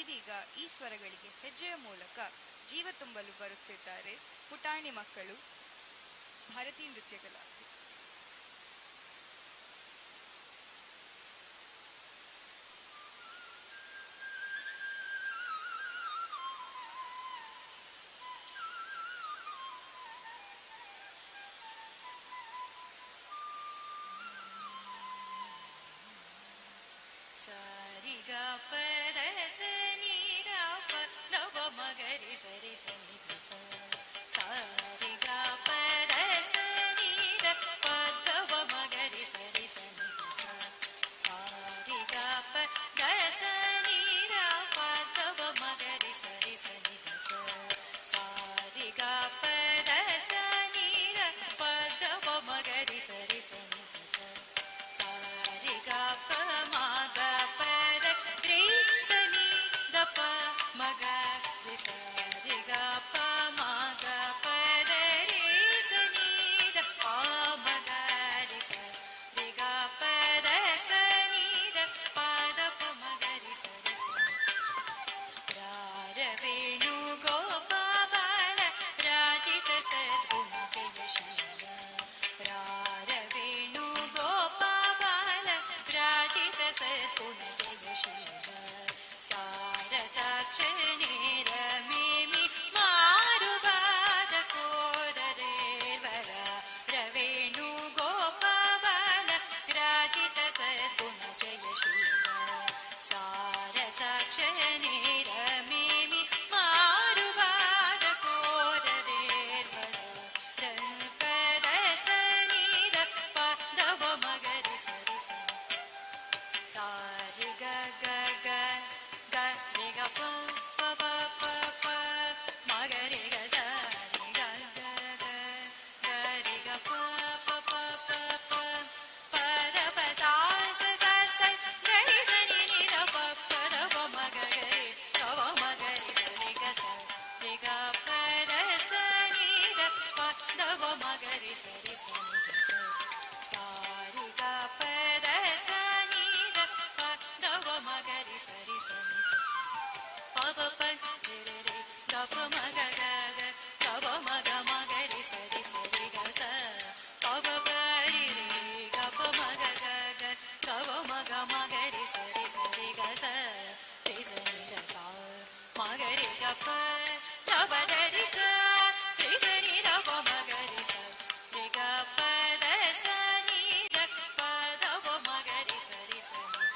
ಇದೀಗ ಈ ಸ್ವರಗಳಿಗೆ ಹೆಜ್ಜೆಯ ಮೂಲಕ ಜೀವ ತುಂಬಲು ಬರುತ್ತಿದ್ದಾರೆ ಪುಟಾಣಿ ಮಕ್ಕಳು ಭಾರತೀಯ ನೃತ್ಯಗಳ ಗ सद्गुण जयशील रारवेणु गोपाल राजित सद्गुण जयशील सार साक्ष निरमेमि मारुबाद कोदरेवर रवेणु गोपाल राजित सद्गुण जयशील सार साक्ष निरमेमि मारुबाद कोदरेवर रंपद सनीर पदव मगरि सरि सारि ग ग ग ग रि ग प प प प प मगरि ग सारि ग ग ग ग रि ग प प प प प प द प सा स स स ग रि स नि नि द प प द प म ग ग रि ग व म ग रि स रि ग स रि ग प द स नि द प द व म ग रि स रि स नि ग स सा रि ग प द स नि द प द व म ग रि स रि स नि प प प रि रि रि ग प म ग ग ग ग व म ग म ग रि स रि स रि ग स प प प रि रि ग प म ग ग ग ग व म ग म ग रि स रि स रि ग स रि स नि ग सा म ग रि ग प द प द रि स रि स नि द प म ग रि स रि ग प द स नि द प द व म ग रि स रि स नि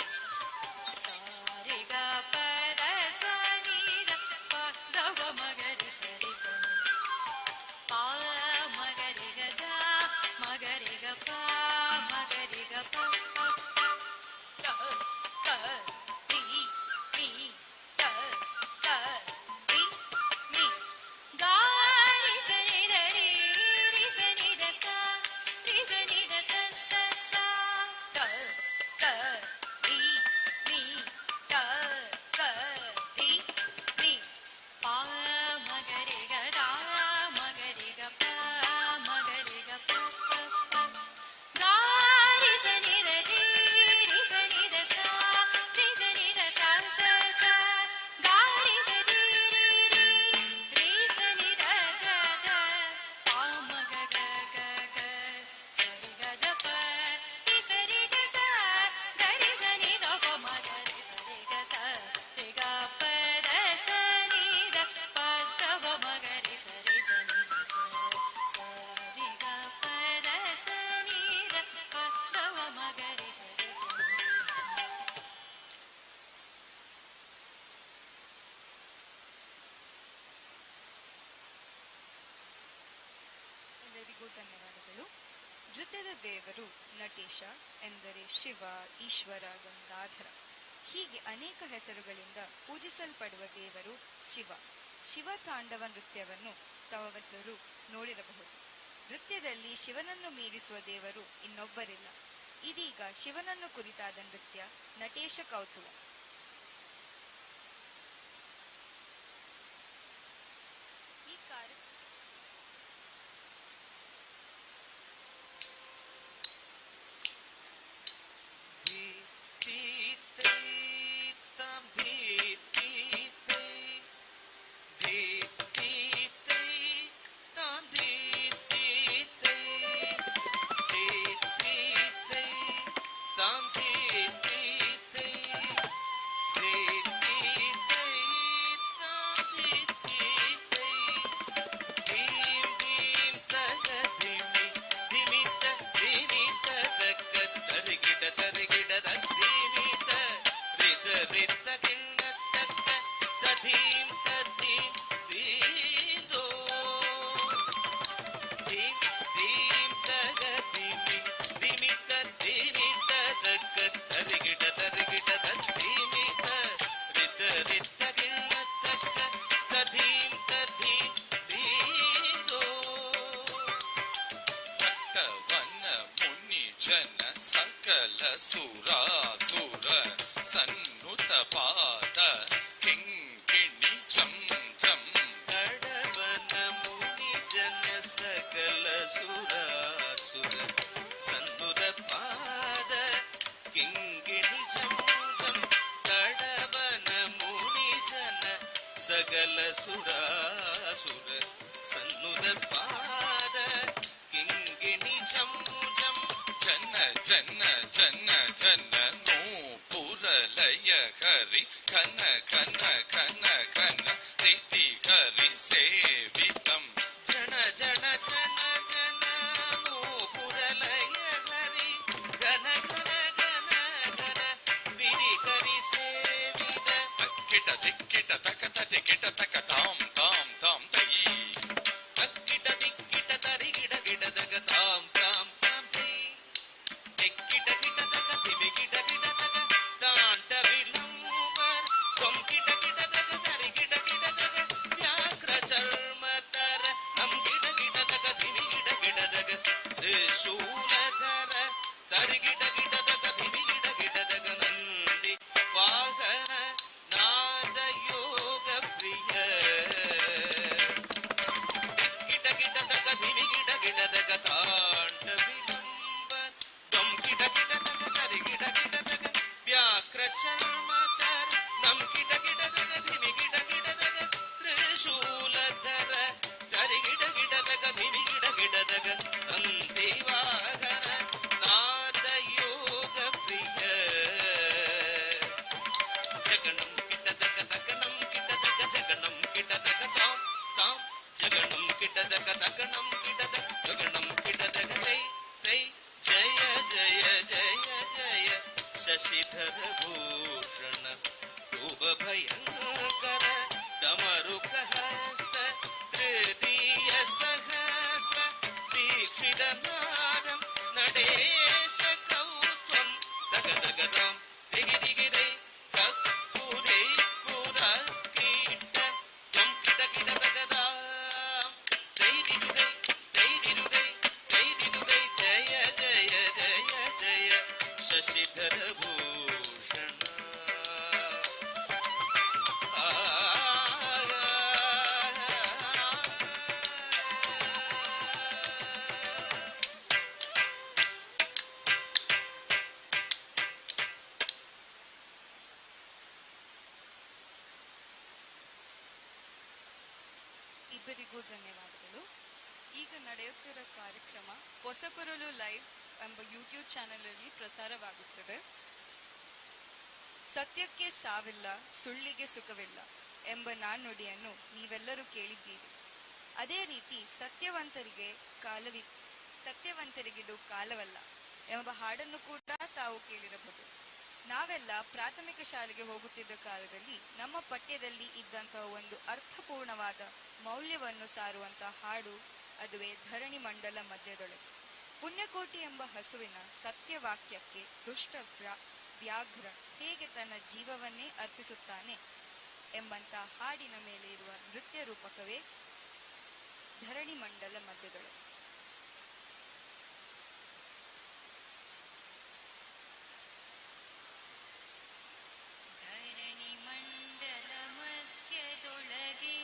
सा रि ग प द स नि द प द व म ग रि स रि स नि ಪ ಮ ಗ ರಿ ಗ ಗ ಮ ಗ ರಿ ಗ ಪ ಮ ಗ ರಿ ಗ ಪ ಪ ತ ತ ರಿ ರಿ ತ ತ ರಿ ರಿ ಗ ರಿ ಸ ನಿ ದ ರಿ ರಿ ಸ ನಿ ದ ಸ ರಿ ಸ ನಿ ದ ಸ ಸ ಸ ತ ತ ರಿ ರಿ ತ ತ ರಿ ರಿ ಪ ಮ ಗ ರಿ ಗ ದ ಮ ಗ ರಿ ಗ ಪ ಮ ಗ ರಿ ಗ ಪ ಪ ಪ ಗ ರಿ ಸ ನಿ ದ ರಿ ರಿ ಸ ನಿ ದ ಸ ರಿ ಸ ನಿ ದ ಸ ಸ ಸ ಗ ರಿ ಸ ರಿ ರಿ ರಿ ರಿ ಸ ನಿ ದ ಗ ಗ ಪ ಮ ಗ ಗ ಗ ಗ ಸ ರಿ ಗ ದ ಪ ರಿ ಸ ರಿ ಗ ಸ ಗ ರಿ ಸ ನಿ ದ ಪ ಮ ಗ ರಿ ಸ ರಿ ಗ ಸ ರಿ ಗ ಪ ದ ಸ ನಿ ದ ಪ ದ ವ ಮ ಗ ರಿ ಸ ರಿ ಸ ನಿ ದ ಸ ಸ ರಿ ಗ ಪ ದ ಸ ನಿ ದ ಪ ದ ವ ಮ ಗ ರಿ ಸ ರಿ ಸ ನಿ ಎಲ್ಲರಿಗೂ ಧನ್ಯವಾದಗಳು. ನೃತ್ಯದ ದೇವರು ನಟೇಶ ಎಂದರೆ ಶಿವ, ಈಶ್ವರ, ಗಂಗಾಧರ ಹೀಗೆ ಅನೇಕ ಹೆಸರುಗಳಿಂದ ಪೂಜಿಸಲ್ಪಡುವ ದೇವರು ಶಿವ. ಶಿವ ತಾಂಡವ ನೃತ್ಯವನ್ನು ತಾವೆಲ್ಲರೂ ನೋಡಿರಬಹುದು. ನೃತ್ಯದಲ್ಲಿ ಶಿವನನ್ನು ಮೀರಿಸುವ ದೇವರು ಇನ್ನೊಬ್ಬರಿಲ್ಲ. ಇದೀಗ ಶಿವನನ್ನು ಕುರಿತಾದ ನೃತ್ಯ ನಟೇಶ ಕೌತುಕ. ಈ ಕಾರ್ಯ ಸುರಾಸುರ ಸನ್ನುತ ಪಾದ ಕಿಂಕಿಣಿ ಚಂ ಚಂ ಕಡವನ ಮುನಿ ಜನ ಸಕಲ ಸುರಾಸುರ ಸನ್ನುತ ಪಾದ ಕಿಂಕಿಣಿ ಚಂ ಚಂ ಕಡವನ ಮುನಿ ಜನ ಸಕಲ ಸುರಾಸುರ ಸನ್ನುದ ಪಾದ ಕಿಂಗಿಣಿ ಜಂ ಜಂ ಜನ ಜನ ಜನ ಜನ ನೂಪುರಲಯ ಹರಿ ಘನ ಘನ ಘನ ಘನ ಪ್ರೀತಿ ಹರಿ ಸೇವಿತಂ ಜನ ಜನ ಜನ ಜನ ನೂಪುರಲಯ ಹರಿ ಘನ ಘನ ಘನ ಘನ ಬಿರಿ ಹರಿ ಸೇವಿತ ಕಿಟ ದಿಕ್ಕಿಟ ತಕ ತತಿ ಕಿಟ ತಕ ತಾಂ ತಾಂ ತಾಂ ತೈ ಕಿಟ ದಿಕ್ಕಿಟ ತರಿ ಗಿಡ ಗಿಡ ತಕ ತಾಂ ತಾಂ ತಾಂ ತೈ ಕಿಟ ಕಿಟ ತಕ ತಿಮಿ ಕಿಟ ಕಿಟ ತಕ ತಾಂಟ ವಿಲಂಬರ್ ತ್ವಂ ಕಿಟ ಕಿಟ ತಕ ತರಿ ಗಿಡ ಗಿಡ ತಕ ವ್ಯಾಘ್ರ ಚರ್ಮ ತರ ನಂ ಗಿಡ ಗಿಡ ತಕ ತಿಮಿ ಗಿಡ ಗಿಡ ತಕ ತ್ರಿಶೂಲಧರ ತರಿ ಗಿಡ ಗಿಡ ತಕ ತಿಮಿ ಗಿಡ ಗಿಡ ತಕ ನಂದಿ ವಾಹನ ನಾದ ಯೋಗ ಪ್ರಿಯ ಗಿಡ ಗಿಡ ತಕ ಧಿಮಿ ಗಿಡ ಗಿಡ ತಕ ತಾಂಡ ವಿಲಂಬ ತ್ವಂ ಗಿಡ ಗಿಡ ತಕ ತರಿ ಗಿಡ ಗಿಡ ತಕ ವ್ಯಾಘ್ರ ಚರ್ಮ ತರ ನಂ ಗಿಡ ಗಿಡ ತಕ ಧಿಮಿ ಗಿಡ ಗಿಡ ತಕ ತ್ರಿಶೂಲಧರ ತರಿ ಗಿಡ ಗಿಡ ತಕ ಧಿಮಿ ಗಿಡ ಗಿಡ ತಕ ನಂದಿ ವಾಹನ ನಾದ ಯೋಗ ಪ್ರಿಯ ಜಗಣಂ ಕಿಟ ತಕ ತಕಣಂ ಕಿಟ ತಕ ಜಗಣಂ ಕಿಟ ತಕ ತಾಂ ತಾಂ ಜಗಣಂ ಕಿಟ ತಕ ತಕಣಂ ಕಿಟ ತಕ ಜಗಣಂ ಕಿಟ ತಕ ಜೈ ಜೈ ಜಯ ಜಯ ಜಯ ಜಯ ಶಶಿಧರ ಭೂಷಣ ರೂಪ ಭಯಂಕರ ಡಮರುಕ ಹಸ್ತ ತೃತೀಯ ಸಹಸ್ರ ದೀಕ್ಷಿತ ನಾದಂ ನಡೆಶ ಕೌತ್ವಂ ತಗ ತಗ ತಾಂ ದಿಗಿ ದಿಗಿ ದೈ ಸಕ್ಕುರೈ ಪುರ ಕೀಟ ತ್ವಂ ಕಿಟ ಕಿಟ ತಗ ತಾಂ ದೈ ದಿದು ದೈ ದೈ ದಿದು ದೈ ದೈ ದಿದು ದೈ ಜಯ ಜಯ ಜಯ ಜಯ ಶಶಿಧರ ಭೂಷಣ ಇಬ್ಬರಿಗೂ ಧನ್ಯವಾದಗಳು. ಈಗ ನಡೆಯುತ್ತಿರುವ ಕಾರ್ಯಕ್ರಮ ಹೊಸಪುರಲು ಲೈವ್ ಎಂಬ ಯೂಟ್ಯೂಬ್ ಚಾನೆಲಲ್ಲಿ ಪ್ರಸಾರವಾಗುತ್ತದೆ. ಸತ್ಯಕ್ಕೆ ಸಾವಿಲ್ಲ, ಸುಳ್ಳಿಗೆ ಸುಖವಿಲ್ಲ ಎಂಬ ನಾಣ್ಣುಡಿಯನ್ನು ನೀವೆಲ್ಲರೂ ಕೇಳಿದ್ದೀರಿ. ಅದೇ ರೀತಿ ಸತ್ಯವಂತರಿಗಿದು ಕಾಲವಲ್ಲ ಎಂಬ ಹಾಡನ್ನು ಕೂಡ ತಾವು ಕೇಳಿರಬಹುದು. ನಾವೆಲ್ಲ ಪ್ರಾಥಮಿಕ ಶಾಲೆಗೆ ಹೋಗುತ್ತಿದ್ದ ಕಾಲದಲ್ಲಿ ನಮ್ಮ ಪಠ್ಯದಲ್ಲಿ ಇದ್ದಂತಹ ಒಂದು ಅರ್ಥಪೂರ್ಣವಾದ ಮೌಲ್ಯವನ್ನು ಸಾರುವಂತಹ ಹಾಡು, ಅದುವೇ ಧರಣಿ ಮಂಡಲ ಮಧ್ಯದೊಳಗೆ. ಪುಣ್ಯಕೋಟಿ ಎಂಬ ಹಸುವಿನ ಸತ್ಯವಾಕ್ಯಕ್ಕೆ ದುಷ್ಟ ವ್ಯಾಘ್ರ ಹೇಗೆ ತನ್ನ ಜೀವವನ್ನೇ ಅರ್ಪಿಸುತ್ತಾನೆ ಎಂಬಂತ ಹಾಡಿನ ಮೇಲೆ ಇರುವ ನೃತ್ಯ ರೂಪಕವೇ ಧರಣಿ ಮಂಡಲ ಮಧ್ಯದೊಳಗೆ. ಧರಣಿ ಮಂಡಲ ಮಧ್ಯದೊಳಗೆ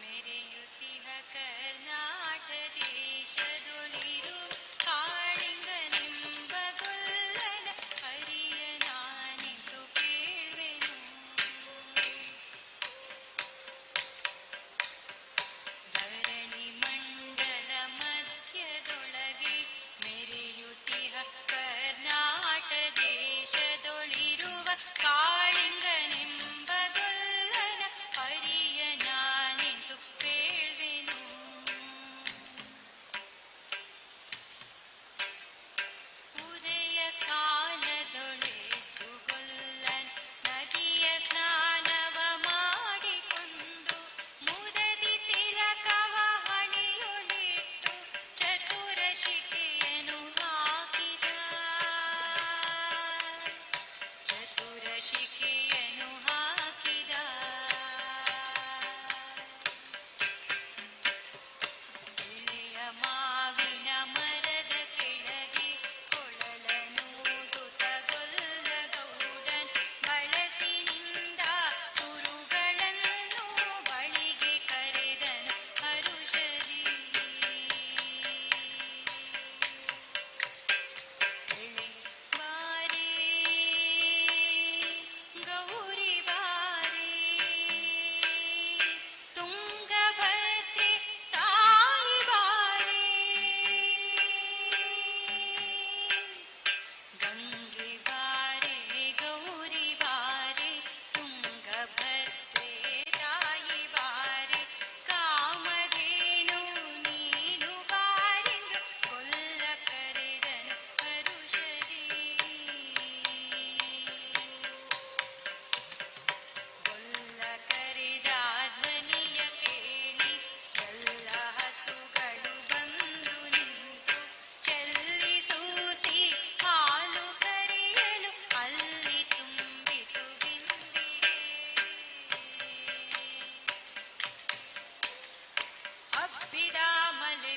ಮೆರೆಯುತ್ತಿಹ ಕರ್ನಾಟ ದೇಶದೊಳಿರು ಕಾಳಿಂಗನೆಂಬ ಗೊಲ್ಲನ ಹರಿಯ ನಾನೆಂದು ಕೇಳ್ವೆನು. ಧರಣಿ ಮಂಡಲ ಮಧ್ಯ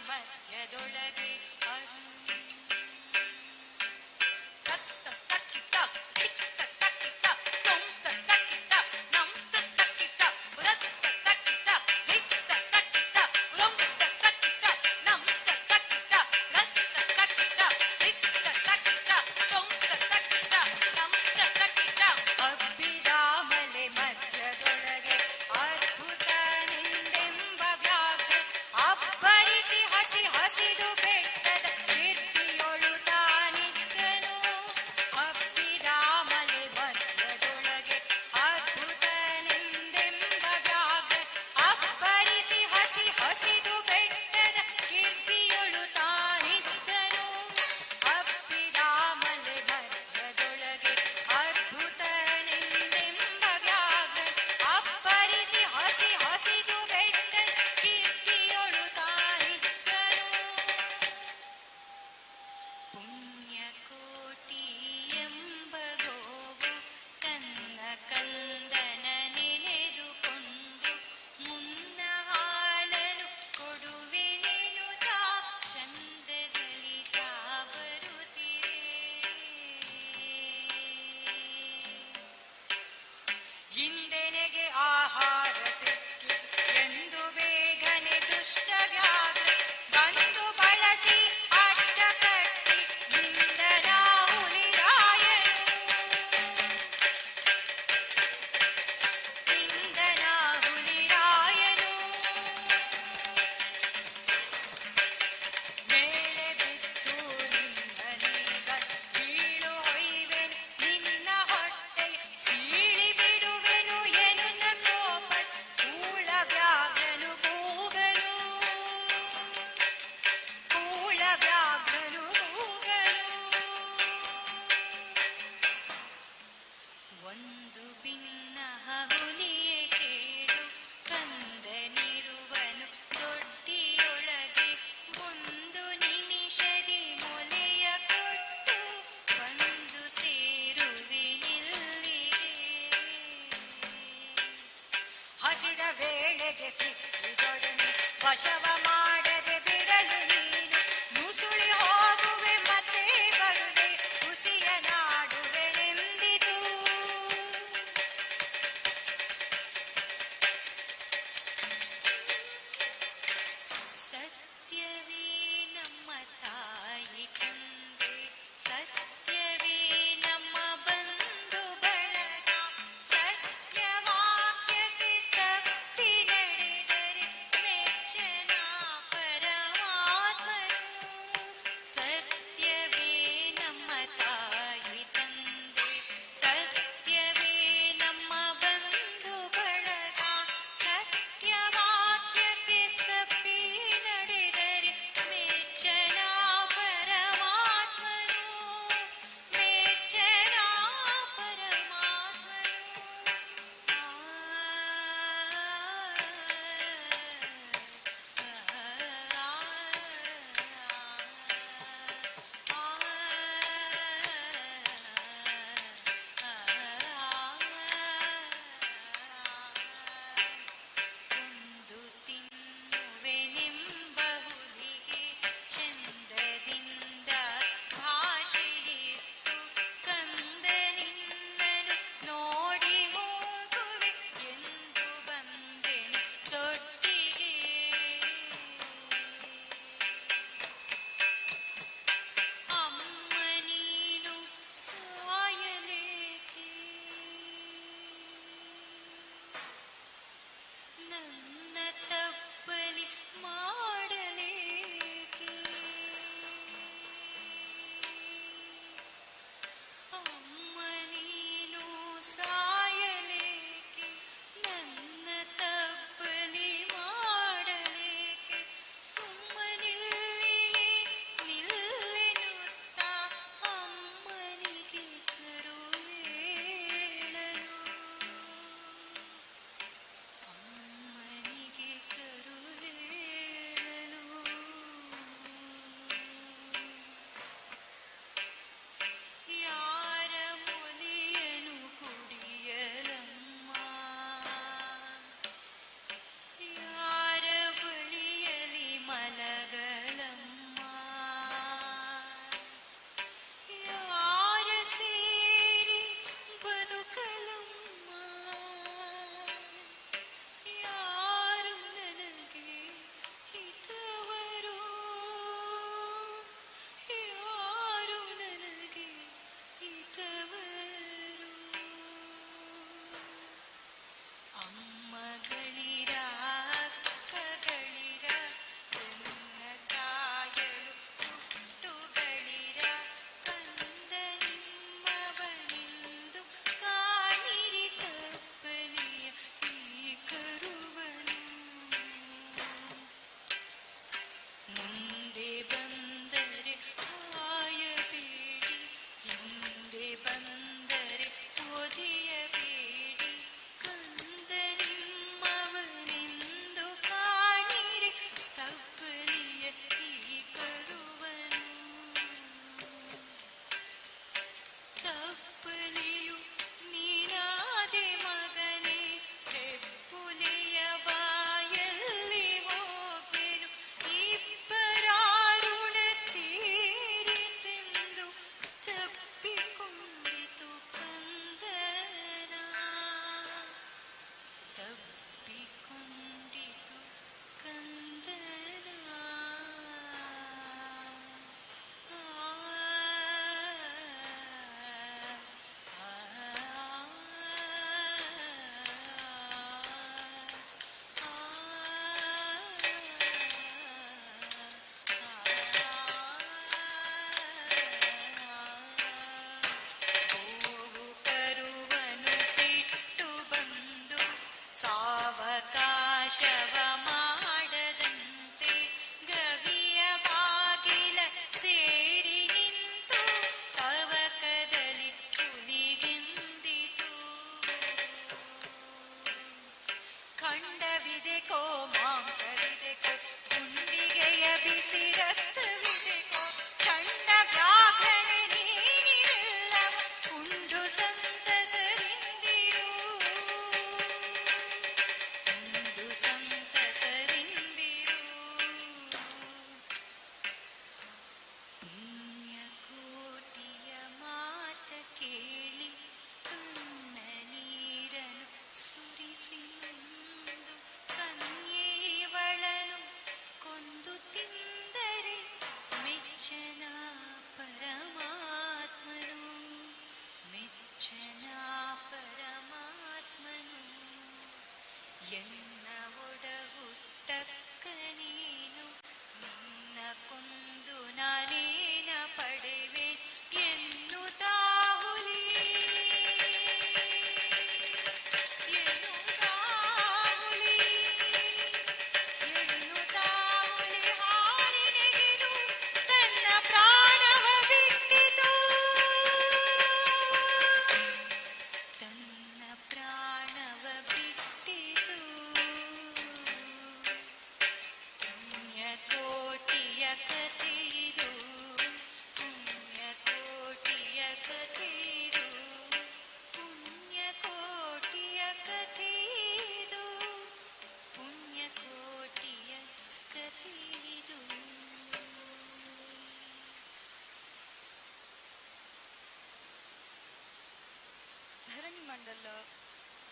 ಮಧ್ಯದೊಳಗೆ ಹಸಿದು ಬೆಟ್ಟದ ಕೀರ್ತಿಯೊಳು ತಾನಿದ್ದನು. ಅಬ್ಬಿರಾಮಲೆ ಮಧ್ಯದೊಳಗೆ ಅದ್ಭುತನೆಂದೆಂಬ ವ್ಯಾಘ್ರ ಅಬ್ಬರಿಸಿ ಹಸಿದು ಬೆಟ್ಟದ ಕೀರ್ತಿಯೊಳು ತಾನಿದ್ದನು. ಅಬ್ಬಿರಾಮಲೆ ಮಧ್ಯದೊಳಗೆ ಅದ್ಭುತನೆಂದೆಂಬ ವ್ಯಾಘ್ರ ಅಬ್ಬರಿಸಿ ಹಸಿದು ಬೆಟ್ಟದ ಕೀರ್ತಿಯೊಳು ತಾನಿದ್ದನು. ಪುಣ್ಯಕೋಟಿ ಎಂಬ ಗೋವು ತನ್ನ ಕಂದನ ನೆನೆದುಕೊಂಡು ಮುನ್ನ ಹಾಲನು ಕೊಡುವೆನೆನುತ ಚಂದದಲ್ಲಿ ತಾ ಬರುತ್ತಿರೆ. ಇಂದೆನೆಗೆ ಆಹಾರ ಸಿಕ್ಕಿತು ಎಂದು ಬೇಗನೆ ದುಷ್ಟ ವ್ಯಾಘ್ರ ಬಂದು ಬಳಸಿ ಅಡ್ಡ ಕಟ್ಟಿ ನಿಂದನ ಹುಲಿರಾಯನು. ಮೇಲೆ ಬಿದ್ದು ನಿನ್ನನೀಗ ಬೀಳು ಹೊಯ್ವೆನು ನಿನ್ನ ಹೊಟ್ಟೆ ಸೀಳಿ ಬಿಡುವೆನು ಎನ್ನುತ್ತ ಕೋಪ ಕೂಳ ವ್ಯಾಘ್ರನು ಕೂಗಲು. ಒಂದು ಭಿನ್ನ ಹುಲಿಯೇ ಕೇಳು ಕಂದನಿರುವನು ದೊಡ್ಡಿಯೊಳಗೆ ಒಂದು ನಿಮಿಷದಿ ಮೊಲೆಯ ಕೊಟ್ಟು ಬಂದು ಸೇರುವೆನಿಲ್ಲಿಗೆ. ಹಸಿದ ವೇಳೆಗೆ ಸಿಕ್ಕಿದೊಡನೆ ವಶವ ಮಾಡದೆ ಬಿಡಲು ನೀನು ನುಸುಳಿ ಹೋಗುವೆ ಮತ್ತೆ ಬರುವೆ ಹುಸಿಯ ನಾಡುವೆನೆಂದಿತು. ಸತ್ಯವೇ ನಮ್ಮ ತಾಯಿ ತಂದೆ, ಸತ್ಯವೇ ನಮ್ಮ ಬಂಧು ಬಳಗ, ಸತ್ಯವಾಕ್ಯಕ್ಕೆ ತಪ್ಪಿ ನಡೆದರೆ ಮೆಚ್ಚನ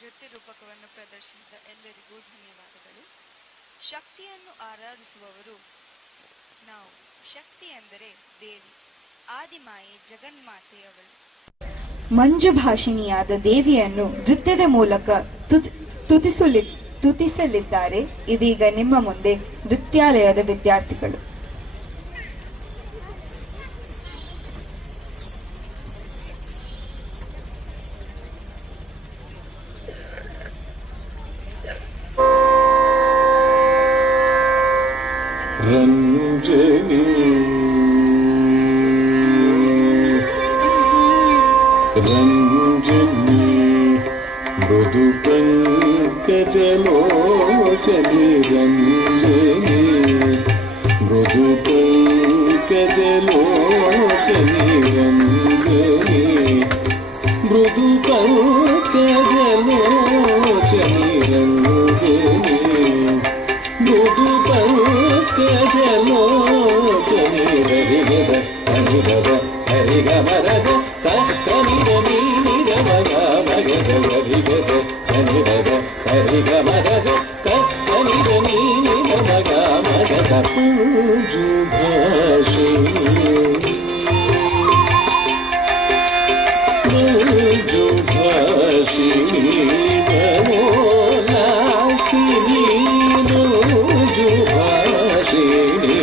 ನೃತ್ಯ ರೂಪಕವನ್ನು ಪ್ರದರ್ಶಿಸಿದ ಎಲ್ಲರಿಗೂ ಧನ್ಯವಾದಗಳು. ಶಕ್ತಿಯನ್ನು ಆರಾಧಿಸುವವರು ನಾವು. ಶಕ್ತಿ ಎಂದರೆ ದೇವಿ, ಆದಿಮಾಯೆ, ಜಗನ್ಮಾತೆಯವಳು. ಮಂಜುಭಾಷಿಣಿಯಾದ ದೇವಿಯನ್ನು ನೃತ್ಯದ ಮೂಲಕ ಸ್ತುತಿಸಲಿದ್ದಾರೆ ಇದೀಗ ನಿಮ್ಮ ಮುಂದೆ ನೃತ್ಯಾಲಯದ ವಿದ್ಯಾರ್ಥಿಗಳು. ರಂಜನಿ ರಂಜನಿ ಮೃದು ಪಂಕಜಲೋಚನಿ ರಂಜನಿ ಮೃದು ಪಂಕಜಲೋಚನಿ ರಂಜನಿ ಮೃದು ಪಂಕಜಲೋಚನಿ ರಂಜನಿ ಮೃದು ಪಂಕಜಲೋಚನಿ ಹರಿಗದ ಹರಿಗದ ಹರಿಗಮರದ ತನಿದ ನೀನಿದ ಮಗ ಮಗದ ಹರಿಗದ ಹರಿಗದ ಹರಿಗಮರದ ತನಿದ ನೀನಿದ ಮಗ ಮಗದ ಮಂಜು ಭಾಷಿಣಿ ಮಂಜು ಭಾಷಿಣಿ ಮನೋಲಾಸಿನಿ ಮಂಜು ಭಾಷಿಣಿ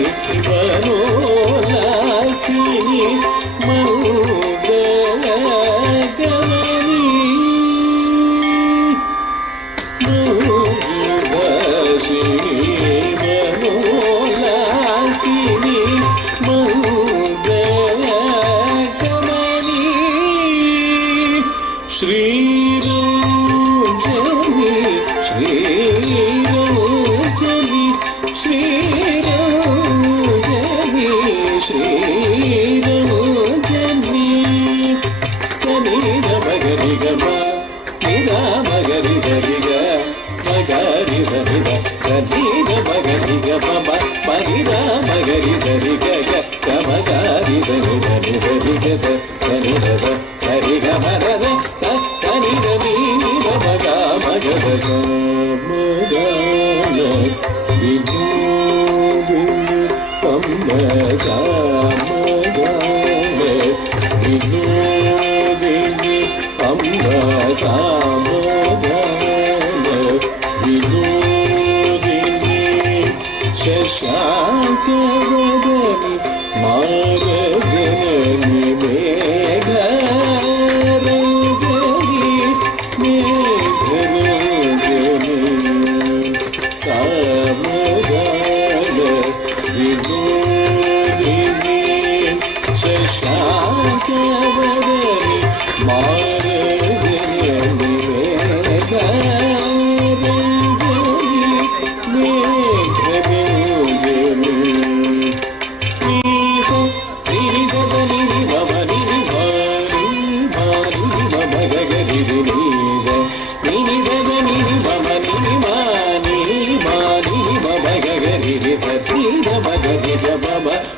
ಮನೋಲಾಸಿನಿ ಶ್ರೀರಂಜನಿ ಶ್ರೀರಂಜನಿ ಶ್ರೀರಂಜನಿ ಶ್ರೀರಂಜನಿ ಸನಿದ ಮಗರಿ ಗಮ ನಿದ ಮಗರಿ ಗರಿಗ ಮಗರಿ ಸನಿದ ಸನಿದ ಮಗರಿ ಗಮ ಮನಿದ ಮಗರಿ ಗರಿಗ ಗಮಗಾರಿ ಸನಿದ ನಿದ ಸನಿದ ಸರಿಗ ಮರದ ಸನಿದ ನೀನಿದ ಮಗ ಮಗದ ಸಮಗಾನ ವಿನೋದಿನಿ ಪಂಬ ಸಮಗಾನ ವಿನೋದಿನಿ ಪಂಬ ಸಮಗಾನ ವಿನೋದಿನಿ ಶಶಾಂಕವದನಿ ಮಾರಜನನಿ ಮೇಘ ಶಶಾಂಕವದನಿ ಮಾರಜನನಿ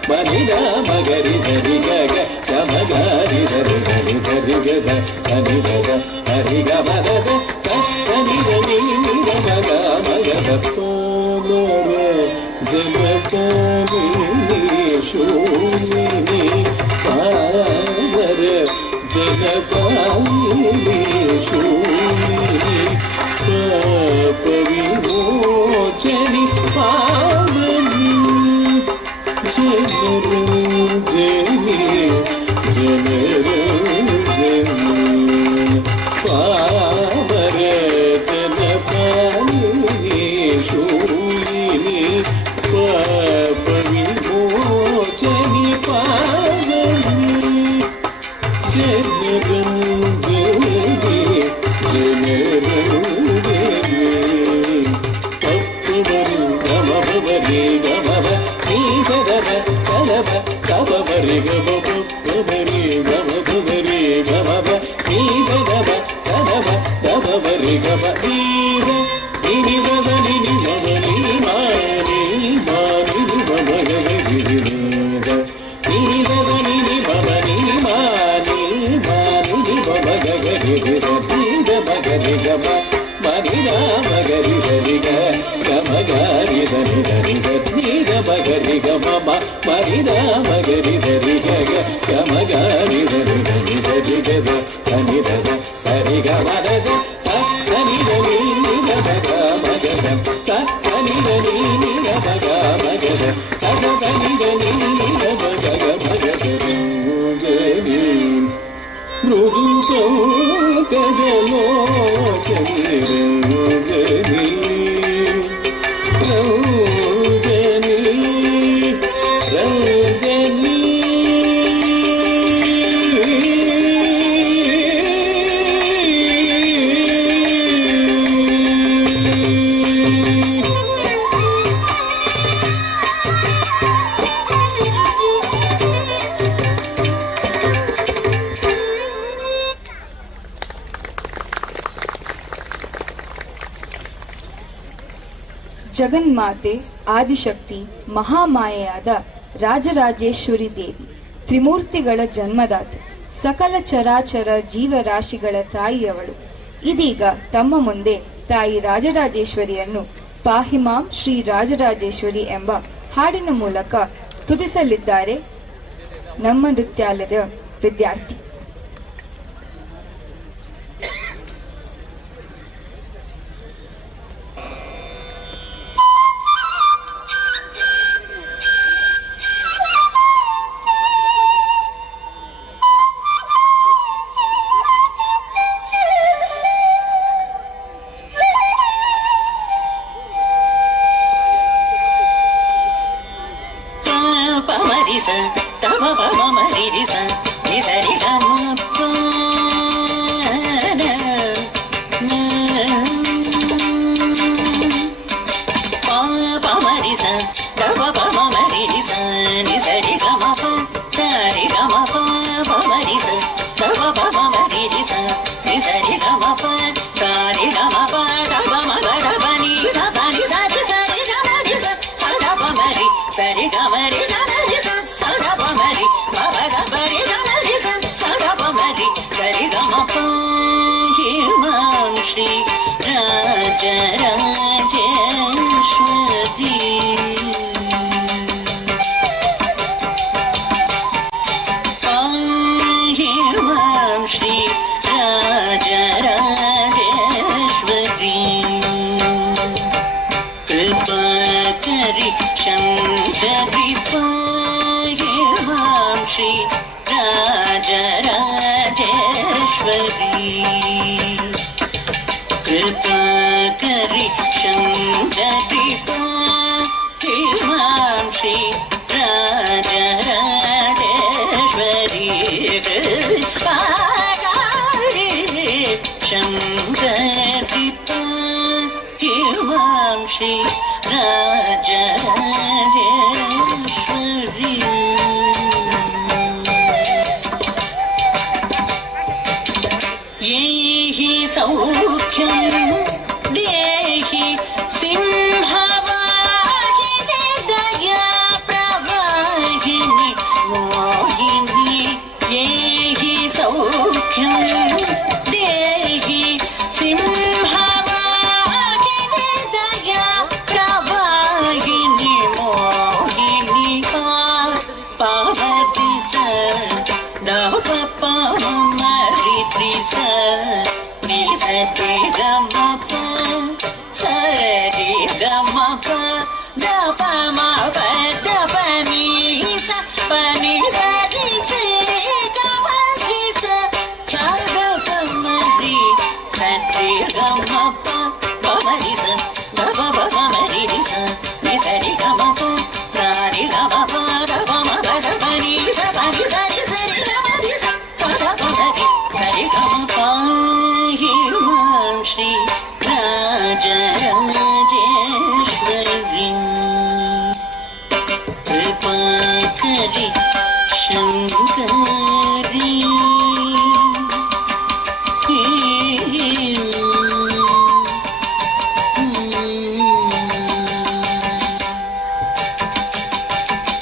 ಮನಿದ ಮಗರಿ ಧರಿ ಗಗ ಗಮಗಾರಿ ಧರಿ ಧರಿ ಧರಿ ಗದ ಹರಿಗದ ಹರಿಗ ಮಗದ ಕನಿದ ನೀನಿದ ಮಗ ಮಗದ ಪೋಲರ ಜನಕನಿನಿ ಶೂನ್ಯನಿ ಪಾದರ ಜನಕನಿನಿ ಶೂನ್ಯನಿ ಪಾಪವಿಮೋಚನಿ ಪಾವನಿ ಜನರಂಜನಿ ಜನರಂಜನಿ ಪಾವರ ಜನಪಾಲಿನಿ ಶೂಲಿನಿ ಪಾಪವಿಮೋಚನಿ ಪಾವನಿ ಜನರಂಜನಿ ಜನರಂಜನಿ ತಪ್ಪುವರು ಗಮಬರಿ ಗಮವ ನೀಸದವ ಸಲವ ಕಬರಿ ಗಬರಿ ಗಮಬರಿ ಗಮವ ನೀಸದವ ಸಲವ ಕಬರಿ ಗಮ ನೀಸ ನಿನಿದವ ನಿನಿಮವನಿ ಮಾನಿ ಮಾನಿ ಮಮಗಗಿರಿದ ನಿನಿದವ ನಿನಿಮವನಿ ಮಾನಿ ಮಾನಿ ಮಮಗಗಿರಿದ ನೀದ ಮಗರಿ ಗಮ ಜಗನ್ಮಾತೆ ಆದಿಶಕ್ತಿ ಮಹಾಮಾಯೆಯಾದ ರಾಜರಾಜೇಶ್ವರಿ ದೇವಿ ತ್ರಿಮೂರ್ತಿಗಳ ಜನ್ಮದಾತೆ ಸಕಲ ಚರಾಚರ ಜೀವರಾಶಿಗಳ ತಾಯಿಯವಳು ಇದೀಗ ತಮ್ಮ ಮುಂದೆ ತಾಯಿ ರಾಜರಾಜೇಶ್ವರಿಯನ್ನು ಪಾಹಿಮಾಂ ಶ್ರೀ ರಾಜರಾಜೇಶ್ವರಿ ಎಂಬ ಹಾಡಿನ ಮೂಲಕ ಸ್ತುತಿಸಲಿದ್ದಾರೆ ನಮ್ಮ ನೃತ್ಯಾಲಯದ ವಿದ್ಯಾರ್ಥಿ. श्री राजराजेश्वरी पाहिमां श्री राजराजेश्वरी कृपा करि शंकरी पाहिमां श्री राजराजेश्वरी कृपा करि शंकरी पाहिमां श्री राजराजेश्वरी कृपा करि शंकरी पाहिमां श्री राजराजेश्वरी येहि सौख्यं देहि सिंहवाहिनी दया प्रवाहिनी मोहिनी येहि सौख्यं देहि सिंहवाहिनी दया प्रवाहिनी मोहिनी पावती दव पमरि नि सरि गम प सरि गम प द प म प द प नि स प नि सरि सरि गम रि स स द प म रि सरि गम प प म रि स द प प म रि रि स नि सरि गम प सरि गम प द प म प द प नि स प नि सरि सरि गम रि स स द प म रि सरि गम प श्री राजराजेश्वरी कृपा करि शंकरी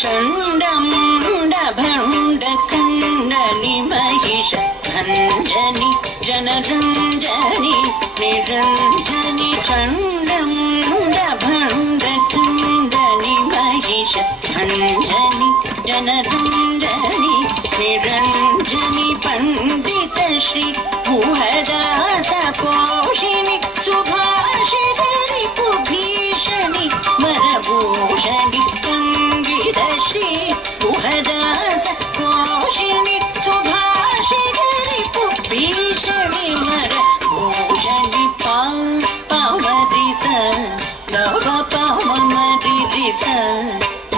चंडमुंड भंड कंडनी महिष धंजनी जनरंजनी निरंजनी चंडमुंड भंड कंडनी महिष धंजनी जनरंजनी Niranjani Pandit Shri भूहदास पोषिणी Subhashini रिपुभीषणी मरभू sa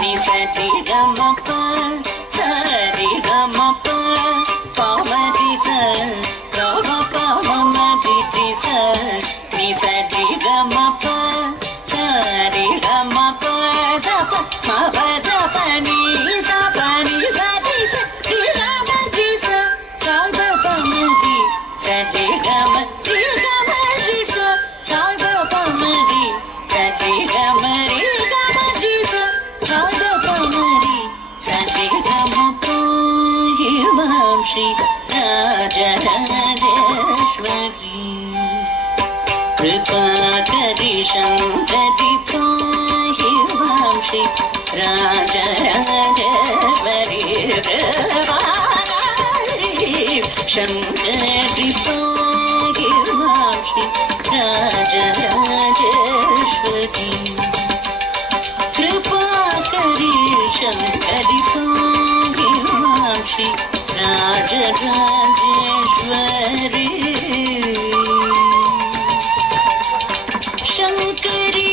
ni sa ri ga ma pa sa ri ga ma pa pa ma ri sa ga ma pa ma ri sa ni sa ri ga ma pa sa ri ga ma pa sa pa ma pa sa pa ni sa ri sa ri ga ma ri sa sa ga pa ma ri sa ri ga ma ri sa sa ga pa ma ri sa ri ga ma ri sa sa ga pa ma ri sa ri ga ma pa हिमां Shri Rajrajeshwari कृपा करि शंकरि पाहि मां श्री राजराजेश्वरी कृपा करि शंकरि पाहि मां श्री राजराजेश्वरी कृपा करि शंकरि पाहि मां श्री राजराजेश्वरी शंकरी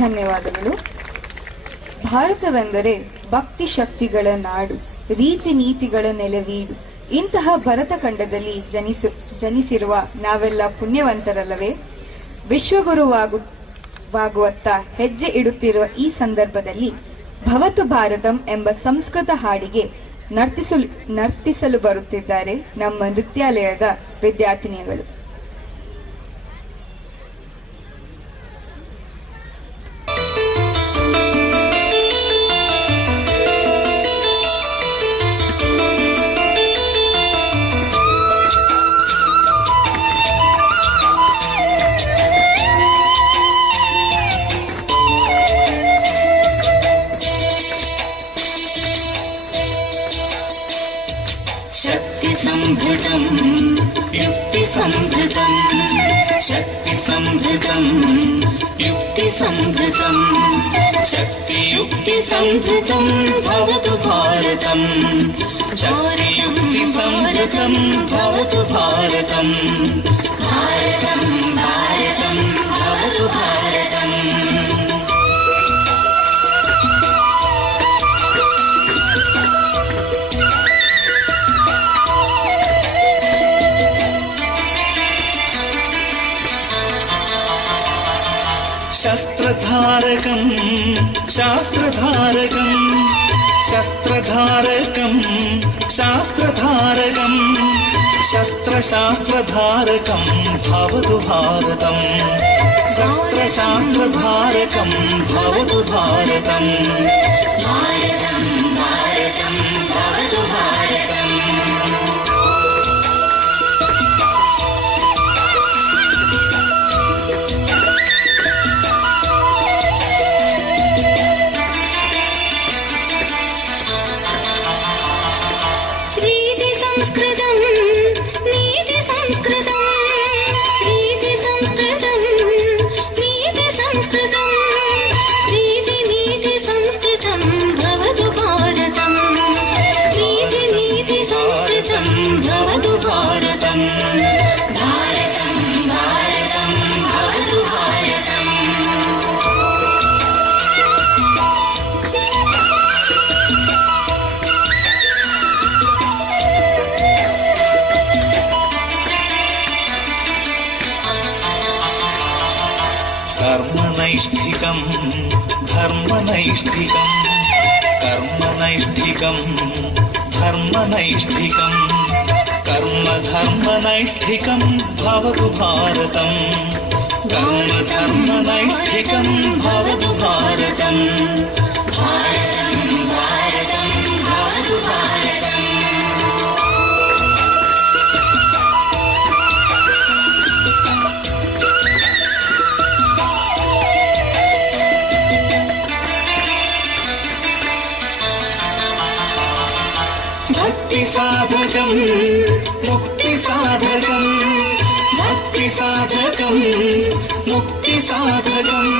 ಧನ್ಯವಾದಗಳು. ಭಾರತವೆಂದರೆ ಭಕ್ತಿ ಶಕ್ತಿಗಳ ನಾಡು, ರೀತಿ ನೀತಿಗಳ ನೆಲವೀಡು. ಇಂತಹ ಭರತಖಂಡದಲ್ಲಿ ಜನಿಸಿರುವ ನಾವೆಲ್ಲ ಪುಣ್ಯವಂತರಲ್ಲವೇ? ವಿಶ್ವಗುರುವಾಗುವತ್ತ ಹೆಜ್ಜೆ ಇಡುತ್ತಿರುವ ಈ ಸಂದರ್ಭದಲ್ಲಿ ಭವತು ಭಾರತಂ ಎಂಬ ಸಂಸ್ಕೃತ ಹಾಡಿಗೆ ನರ್ತಿಸಲು ಬರುತ್ತಿದ್ದಾರೆ ನಮ್ಮ ನೃತ್ಯಾಲಯದ ವಿದ್ಯಾರ್ಥಿನಿಗಳು. शक्तिसंभृतं युक्तिसंभृतं शक्तिसंभृतं युक्तिसंभृतं शक्तियुक्तिसंभृतं भवतु भारतम् शक्तियुक्तिसंभृतं भवतु भारतम् भारतं भारतं भवतु भारतम् शस्त्रधारकं शास्त्रधारकं शस्त्रधारकं शास्त्रधारकं शस्त्रशास्त्रधारकं भवतु भारतम् शस्त्रशास्त्रधारकं भवतु भारतम् भारतं भारतं भवतु भारतम् कर्मनैष्ठिकं धर्मनैष्ठिकं कर्मनैष्ठिकं धर्मनैष्ठिकं कर्म धर्मनैष्ठिकं भवतु भारतम् कर्म धर्मनैष्ठिकं भवतु भारतम् भारतं भारतं भवतु भारतम् भक्तिसाधकं मुक्तिसाधकं भक्ति मुक्तिसाधकम्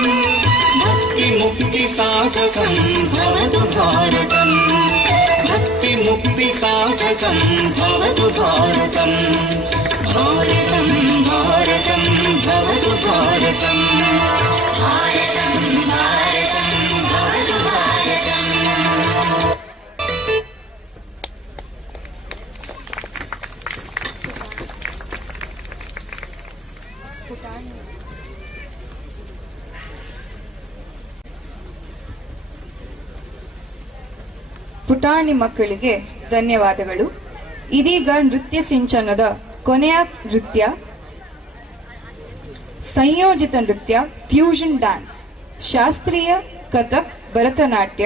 भक्तिमुक्तिसाधकम् भवतु भारतम् भक्तिमुक्तिसाधकम् भवतु भारतम् भारतम् भारतम् भवतु भारतम् भारतम् भारतम् भवतु भारतम् ಪುಟಾಣಿ ಮಕ್ಕಳಿಗೆ ಧನ್ಯವಾದಗಳು. ಇದೀಗ ನೃತ್ಯ ಸಿಂಚನದ ಕೊನೆಯ ನೃತ್ಯ ಸಂಯೋಜಿತ ನೃತ್ಯ ಫ್ಯೂಷನ್ ಡ್ಯಾನ್ಸ್. ಶಾಸ್ತ್ರೀಯ ಕಥಕ್, ಭರತನಾಟ್ಯ,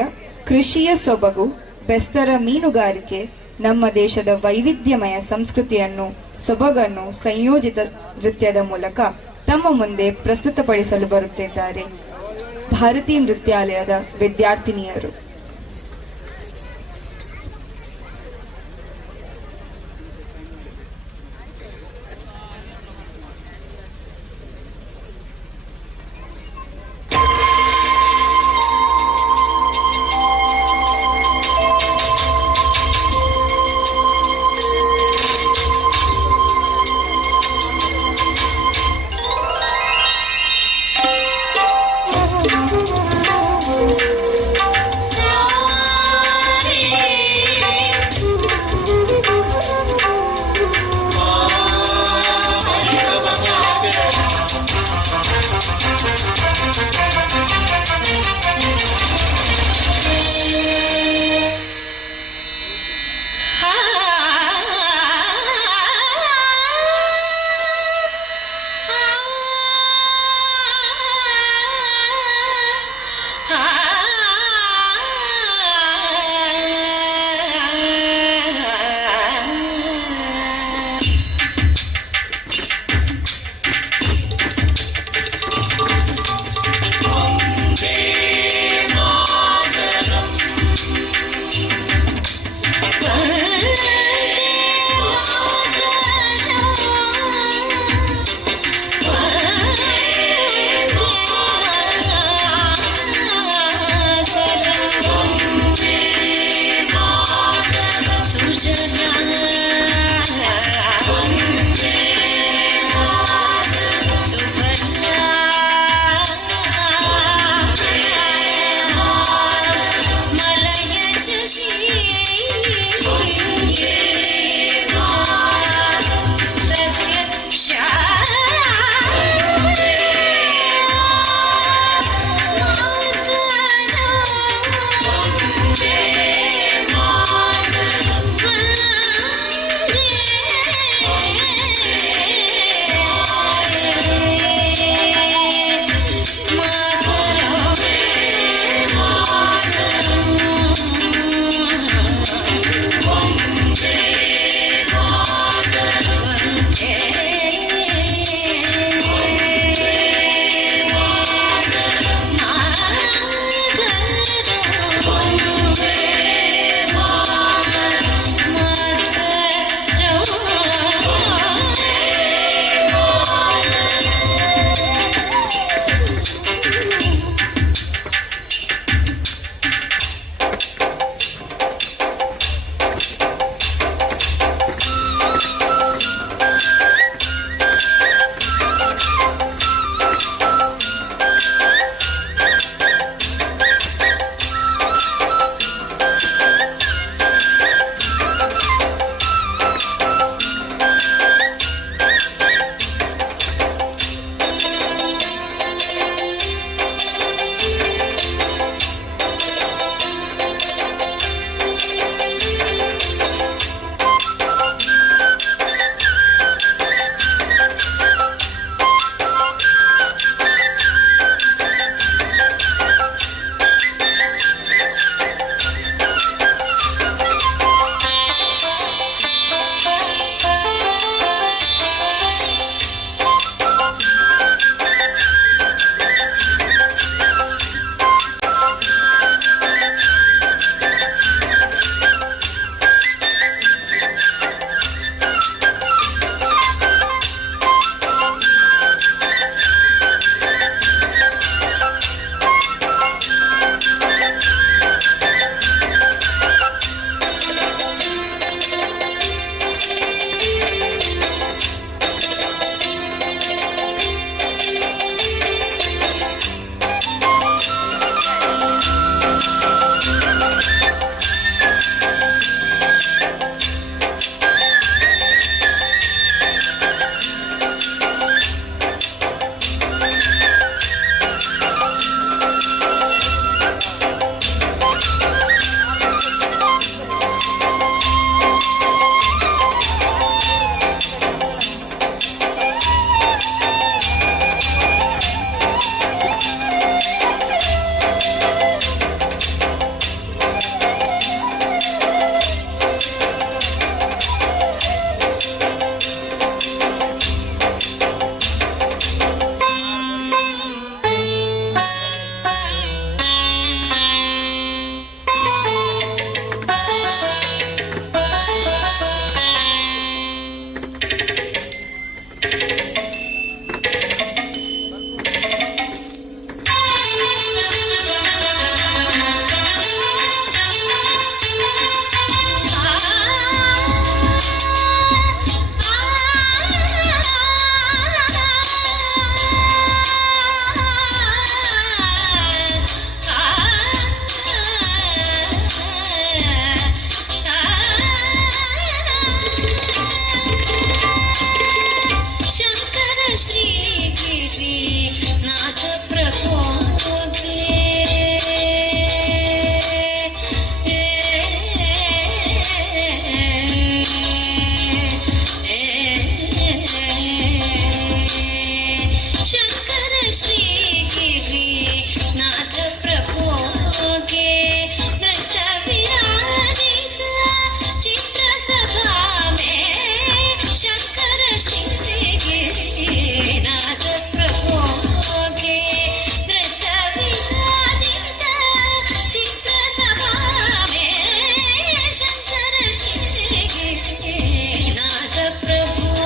ಕೃಷಿಯ ಸೊಬಗು, ಬೆಸ್ತರ ಮೀನುಗಾರಿಕೆ ನಮ್ಮ ದೇಶದ ವೈವಿಧ್ಯಮಯ ಸಂಸ್ಕೃತಿಯನ್ನು ಸೊಬಗನ್ನು ಸಂಯೋಜಿತ ನೃತ್ಯದ ಮೂಲಕ ತಮ್ಮ ಮುಂದೆ ಪ್ರಸ್ತುತಪಡಿಸಲು ಬರುತ್ತಿದ್ದಾರೆ ಭಾರತೀಯ ನೃತ್ಯಾಲಯದ ವಿದ್ಯಾರ್ಥಿನಿಯರು. सा नाथ प्रभो शंकर श्री गिरी नाथ प्रभो के नृत्य विराजित चित्र सभा में शंकर श्री गिरी नाथ प्रभो के नृत्य विराजित चित्र सभा में शंकर श्री गिरी नाथ प्रभो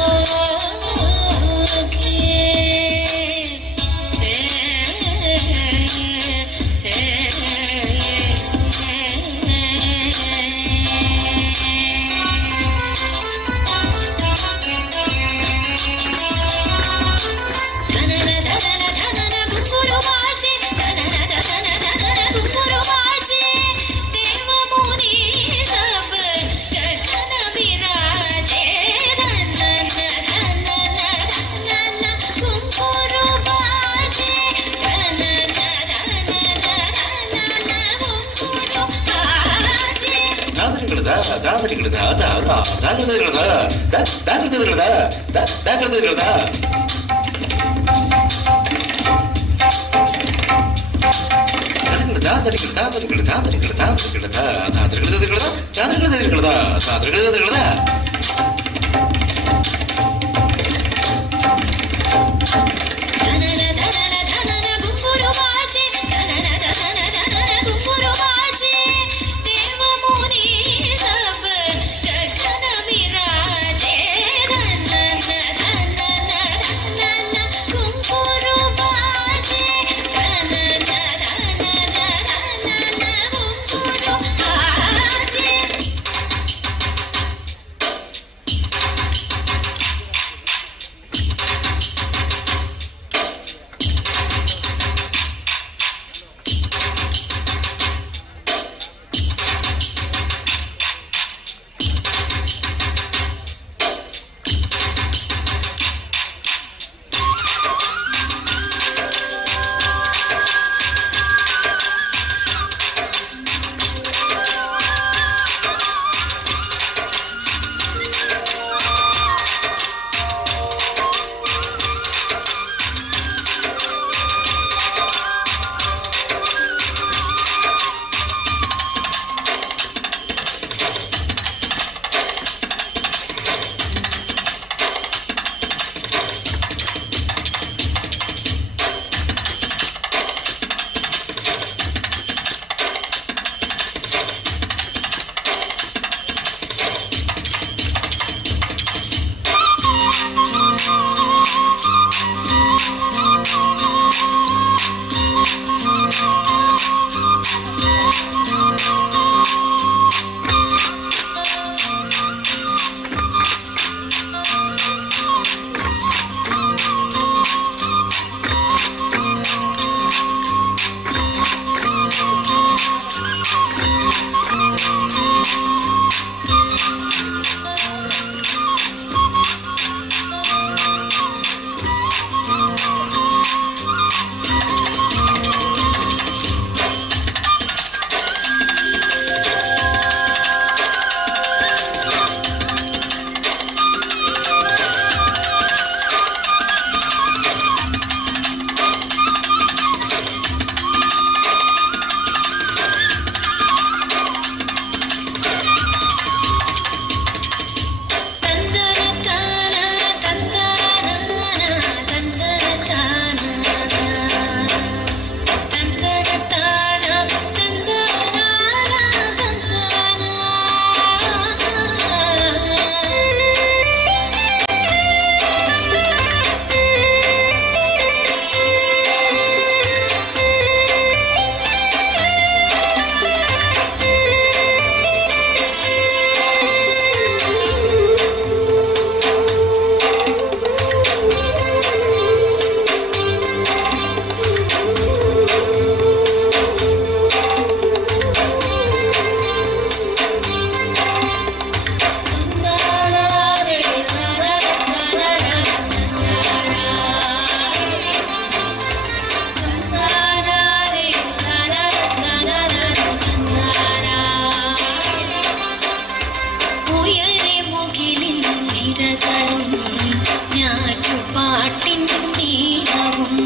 പാട്ടിൻ നീളവും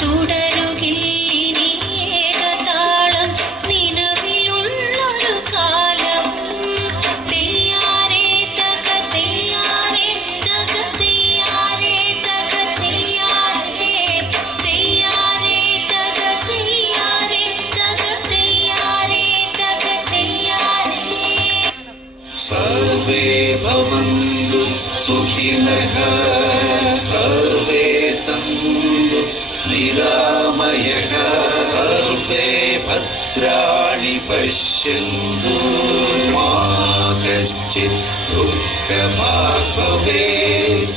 തുടരുകില്ലേകതാളം നിലവിലുള്ളൊരു കാലവും തെയ്യാറേ തക തെയ്യാറേ തക തെയ്യാറേ തക തെയ്യാറേ തെയ്യാറേ തക തെയ്യാറേ തക തെയ്യാറേ തക തെയ്യാറേ. सर्वे भवन्तु सुखिनः सर्वे सन्तु निरामयः सर्वे भद्राणि पश्यन्तु मा कश्चित् दुःखभाग् भवेत्.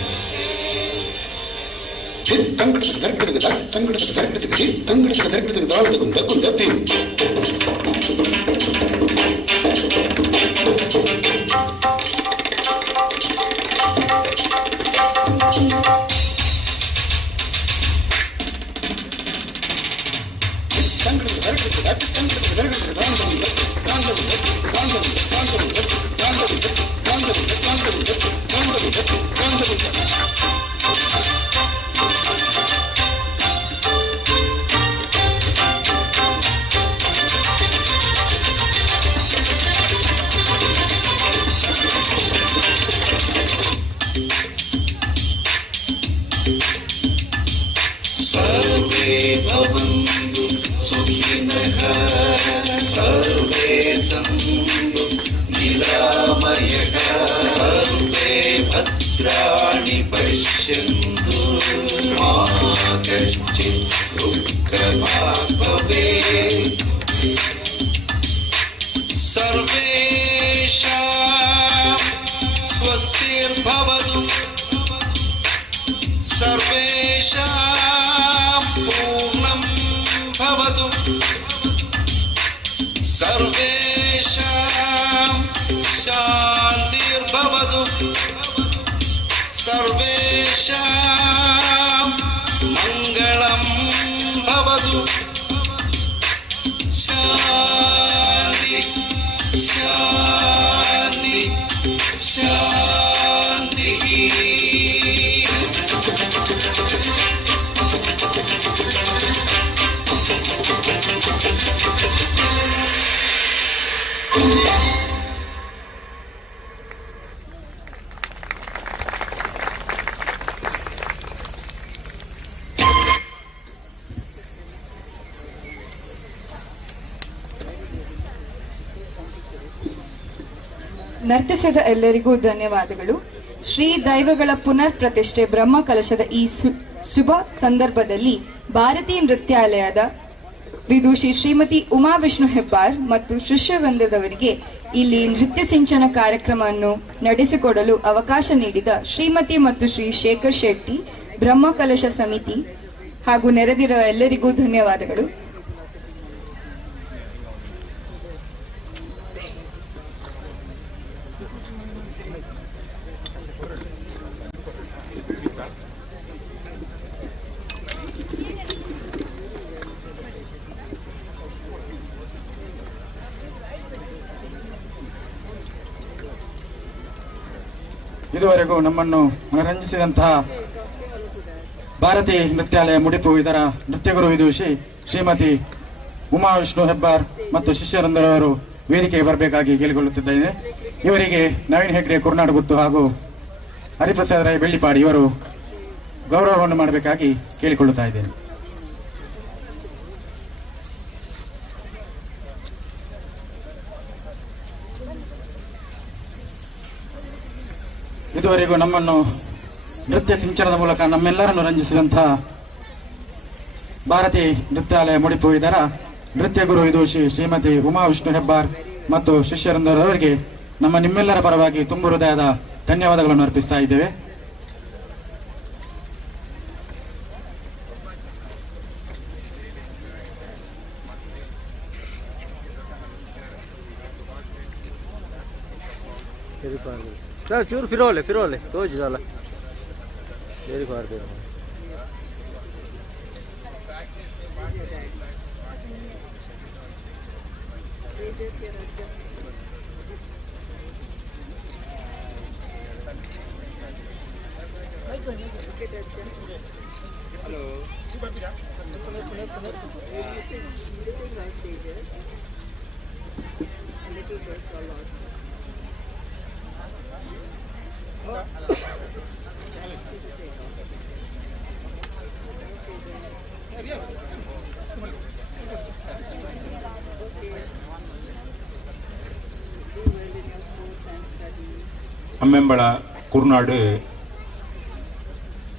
सर्वे भवन्तु सुखिनः सर्वे सन्तु निरामयः सर्वे भद्राणि पश्यन्तु मा कश्चित् दुःखभाग् भवेत्. सर्वेषां स्वस्तिर्भवतु सर्वेषां पूर्णं भवतु सर्वेषां शान्तिर्भवतु सर्वेषां मङ्गलं भवतु. शान्ति शान्ति शान्तिः. ನರ್ತಿಸಿದ ಎಲ್ಲರಿಗೂ ಧನ್ಯವಾದಗಳು. ಶ್ರೀ ದೈವಗಳ ಪುನರ್ ಪ್ರತಿಷ್ಠೆ ಬ್ರಹ್ಮ ಕಲಶದ ಈ ಶುಭ ಸಂದರ್ಭದಲ್ಲಿ ಭಾರತೀಯ ನೃತ್ಯಾಲಯದ ವಿದೂಷಿ ಶ್ರೀಮತಿ ಉಮಾ ವಿಷ್ಣು ಹೆಬ್ಬಾರ್ ಮತ್ತು ಶಿಷ್ಯವೃಂದದವರಿಗೆ ಇಲ್ಲಿ ನೃತ್ಯ ಸಿಂಚನ ಕಾರ್ಯಕ್ರಮವನ್ನು ನಡೆಸಿಕೊಡಲು ಅವಕಾಶ ನೀಡಿದ ಶ್ರೀಮತಿ ಮತ್ತು ಶ್ರೀ ಶೇಖರ್ ಶೆಟ್ಟಿ ಬ್ರಹ್ಮ ಕಲಶ ಸಮಿತಿ ಹಾಗೂ ನೆರೆದಿರುವ ಎಲ್ಲರಿಗೂ ಧನ್ಯವಾದಗಳು. ಇದುವರೆಗೂ ನಮ್ಮನ್ನು ಮನರಂಜಿಸಿದಂತಹ ಭಾರತೀಯ ನೃತ್ಯಾಲಯ ಮುಡಿಪು ಇದರ ನೃತ್ಯಗುರು ವಿದೂಷಿ ಶ್ರೀಮತಿ ಉಮಾ ವಿಷ್ಣು ಹೆಬ್ಬಾರ್ ಮತ್ತು ಶಿಷ್ಯವೃಂದರವರು ವೇದಿಕೆಗೆ ಬರಬೇಕಾಗಿ ಕೇಳಿಕೊಳ್ಳುತ್ತಿದ್ದೇನೆ. ಇವರಿಗೆ ನವೀನ್ ಹೆಗ್ಡೆ ಕುರ್ನಾಟಗುತ್ತು ಹಾಗೂ ಹರಿಪ್ರಸಾದ್ ರಾಯ್ ಬೆಳ್ಳಿಪಾಡಿ ಇವರು ಗೌರವವನ್ನು ಮಾಡಬೇಕಾಗಿ ಕೇಳಿಕೊಳ್ಳುತ್ತಾ ಇದ್ದೇನೆ. ಇದುವರೆಗೂ ನಮ್ಮನ್ನು ನೃತ್ಯ ಸಿಂಚನದ ಮೂಲಕ ನಮ್ಮೆಲ್ಲರನ್ನು ರಂಜಿಸಿದಂತಹ ಭಾರತೀಯ ನೃತ್ಯಾಲಯ ಮುಡಿಪು ಇದರ ನೃತ್ಯ ಗುರು ವಿದೂಷಿ ಶ್ರೀಮತಿ ಉಮಾ ವಿಷ್ಣು ಹೆಬ್ಬಾರ್ ಮತ್ತು ಶಿಷ್ಯವೃಂದರವರಿಗೆ ನಿಮ್ಮೆಲ್ಲರ ಪರವಾಗಿ ತುಂಬು ಹೃದಯದ ಧನ್ಯವಾದಗಳನ್ನು ಅರ್ಪಿಸ್ತಾ ಇದ್ದೇವೆ. चल चूर फिरो ले तो जाला मेरी फाड़ दे Ay, ಅಮ್ಮೆಂಬಳ ಕುರ್ನಾಡು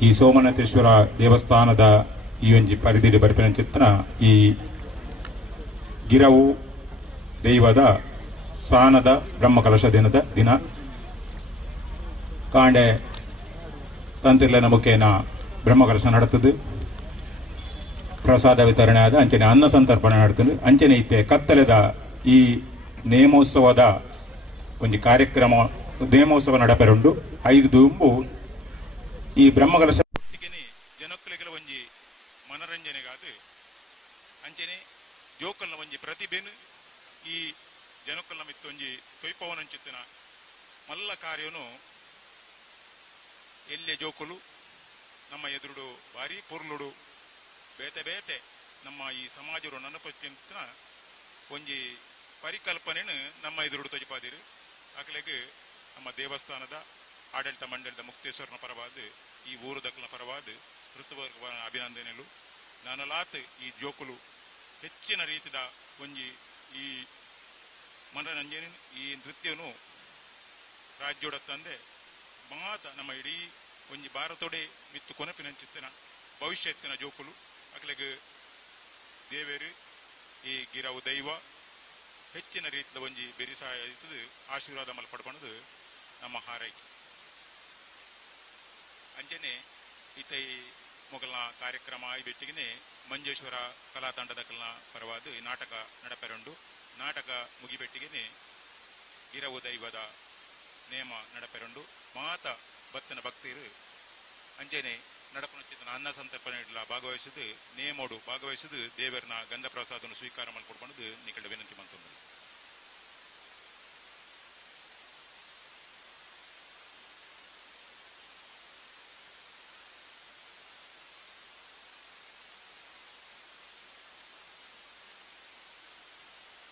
ಈ ಸೋಮನಾಥೇಶ್ವರ ದೇವಸ್ಥಾನದ ಈ ಒಂಜಿ ಪರಿಧಿಡಿ ಬರ್ಪಿನ ಚಿತ್ರ ಈ ಗಿರವು ದೈವದ ಸ್ಥಾನದ ಬ್ರಹ್ಮಕಲಶ ದಿನದ ದಿನ ಕಾಂಡೆ ತಂತಿರ್ಲಿನ ಮುಖೇನ ಬ್ರಹ್ಮಕಲಶ ನಡೆತದು ಪ್ರಸಾದ ವಿತರಣೆ ಆದ ಅಂಚನೆ ಅನ್ನ ಸಂತರ್ಪಣೆ ನಡೆತದೆ ಅಂಚನೆ ಇತ್ತೆ ಕತ್ತಲೆದ ಈ ನೇಮೋತ್ಸವದ ಒಂದು ಕಾರ್ಯಕ್ರಮ ನೇಮೋತ್ಸವ ನಡಪೆರುಂಡು 5 ದುಂಬು ಈ ಬ್ರಹ್ಮಕಲಶ ಜನಕ್ಕಳಿಗಳ ಒಂಜಿ ಮನರಂಜನೆಗಾದ ಅಂಚನೆ ಜೋಕಲ್ನ ಒಂಜಿ ಪ್ರತಿಭೆನು ಈ ಜನಕ್ಕಲ್ನ ಮಿತ್ತ ಒಂಜಿ ತೊಯ್ಪವನಂಚಿತ್ತಿನ ಮಲ್ಲ ಕಾರ್ಯನು ಎಲ್ಲೆ ಜೋಕುಲು ನಮ್ಮ ಎದುರುಡು ಭಾರಿ ಪೊರ್ಲುಡು ಬೇತೆ ಬೇತೆ ನಮ್ಮ ಈ ಸಮಾಜರು ನೆನಪಚ್ಚಿನ ಒಂಜಿ ಪರಿಕಲ್ಪನೆನು ನಮ್ಮ ಎದುರುಡು ತೊಜಿಪಾದಿರು ಆಕಲೆಗೆ ನಮ್ಮ ದೇವಸ್ಥಾನದ ಆಡಳಿತ ಮಂಡಳಿದ ಮುಕ್ತೇಶ್ವರನ ಪರವಾದ ಈ ಊರು ದಕ್ಕನ ಪರವಾದ ಋತುವರ್ಗ ಅಭಿನಂದನೆಗಳು ನಾನಲಾತ್ ಈ ಜೋಕುಲು ಹೆಚ್ಚಿನ ರೀತಿಯ ಒಂಜಿ ಈ ಮನರಂಜನೆ ಈ ನೃತ್ಯನು ರಾಜ್ಯೋಡ ತಂದೆ ಮಾತ ನಮ್ಮ ಇಡೀ ಒಂಜಿ ಭಾರತೋಡೆ ಮಿತ್ತು ಕೊನಪಿನಂಚಿತ್ತಿನ ಭವಿಷ್ಯತ್ತಿನ ಜೋಕುಲು ಅಕ್ಲೆಗೆ ದೇವೇರು ಈ ಗಿರವು ದೈವ ಹೆಚ್ಚಿನ ರೀತಿಯ ಒಂಜಿ ಬೆರಿಸಾಯ ಆಶೀರ್ವಾದ ಮಲ್ ಪಡ್ಕೊಂಡು ನಮ್ಮ ಹಾರೈಕೆ ಅಂಚನೆ ಈತ ಈ ಮೊಗಲ್ನ ಕಾರ್ಯಕ್ರಮ ಈ ಬೆಟ್ಟಿಗೆ ಮಂಜೇಶ್ವರ ಕಲಾತಂಡದಕಲ್ನ ಪರವಾದ ಈ ನಾಟಕ ನಡಪೆರಂಡು ನಾಟಕ ಮುಗಿಬೆಟ್ಟಿಗೆ ಗಿರವು ದೈವದ ನೇಮ ನಡಪೆರಂಡು ಮಾತ ಭಕ್ತನ ಭಕ್ತರು ಅಂಚನೆ ನಡಪನ ಅನ್ನ ಸಂತರ್ಪಣೆ ಭಾಗವಹಿಸಿದು ನೇಮೋಡು ಭಾಗವಹಿಸಿದು ದೇವರನ ಗಂಧ ಪ್ರಸಾದವನ್ನು ಸ್ವೀಕಾರ ಮಾಡಿಕೊಡ್ಬಂದು ನಿಕಟ ವಿನಂತಿ ಮಾಡ್ಕೊಂಡು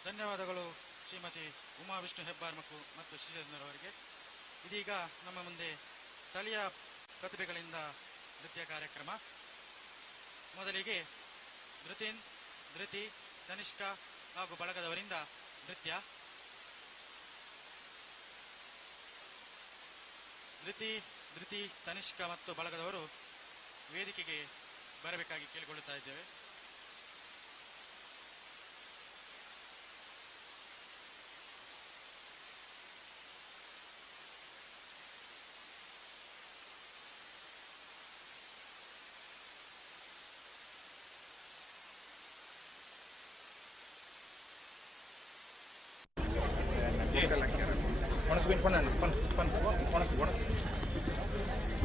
ಧನ್ಯವಾದಗಳು ಶ್ರೀಮತಿ ಉಮಾ ವಿಷ್ಣು ಹೆಬ್ಬಾರ್ ಮತ್ತು ಶ್ರೀಚಂದ್ರವರಿಗೆ. ಇದೀಗ ನಮ್ಮ ಮುಂದೆ ಸ್ಥಳೀಯ ಪ್ರತಿಭೆಗಳಿಂದ ನೃತ್ಯ ಕಾರ್ಯಕ್ರಮ. ಮೊದಲಿಗೆ ಧೃತಿ ತನಿಷ್ಕಾ ಹಾಗೂ ಬಳಗದವರಿಂದ ನೃತ್ಯ. ಧೃತಿ ತನಿಷ್ಕಾ ಮತ್ತು ಬಳಗದವರು ವೇದಿಕೆಗೆ ಬರಬೇಕಾಗಿ ಕೇಳಿಕೊಳ್ಳುತ್ತಾ ಇದ್ದೇವೆ.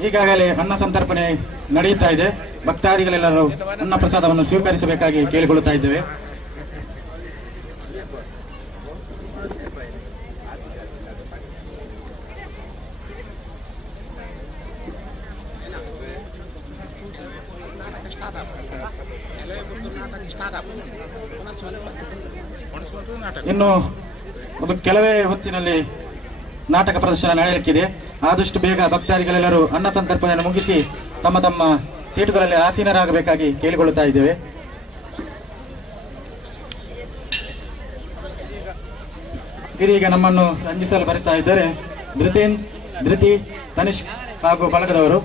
ಈಗಾಗಲೇ ಅನ್ನ ಸಂತರ್ಪಣೆ ನಡೆಯುತ್ತಾ ಇದೆ. ಭಕ್ತಾದಿಗಳೆಲ್ಲರೂ ಅನ್ನ ಪ್ರಸಾದವನ್ನು ಸ್ವೀಕರಿಸಬೇಕಾಗಿ ಕೇಳಿಕೊಳ್ಳುತ್ತಾ ಇದ್ದೇವೆ. ಇನ್ನು ಒಂದು ಕೆಲವೇ ಹೊತ್ತಿನಲ್ಲಿ ನಾಟಕ ಪ್ರದರ್ಶನ ನಡೆಯಲಿಕ್ಕಿದೆ. ಆದಷ್ಟು ಬೇಗ ಭಕ್ತಾದಿಗಳೆಲ್ಲರೂ ಅನ್ನ ಸಂತರ್ಪಣೆಯನ್ನು ಮುಗಿಸಿ ತಮ್ಮ ತಮ್ಮ ಸೀಟುಗಳಲ್ಲಿ ಆಸೀನರಾಗಬೇಕಾಗಿ ಕೇಳಿಕೊಳ್ಳುತ್ತಾ ಇದ್ದೇವೆ. ಇದೀಗ ನಮ್ಮನ್ನು ರಂಜಿಸಲು ಬರುತ್ತಾ ಇದ್ದಾರೆ ಧೃತಿ ತನಿಷ್ಕ್ ಹಾಗೂ ಬಳಗದವರು.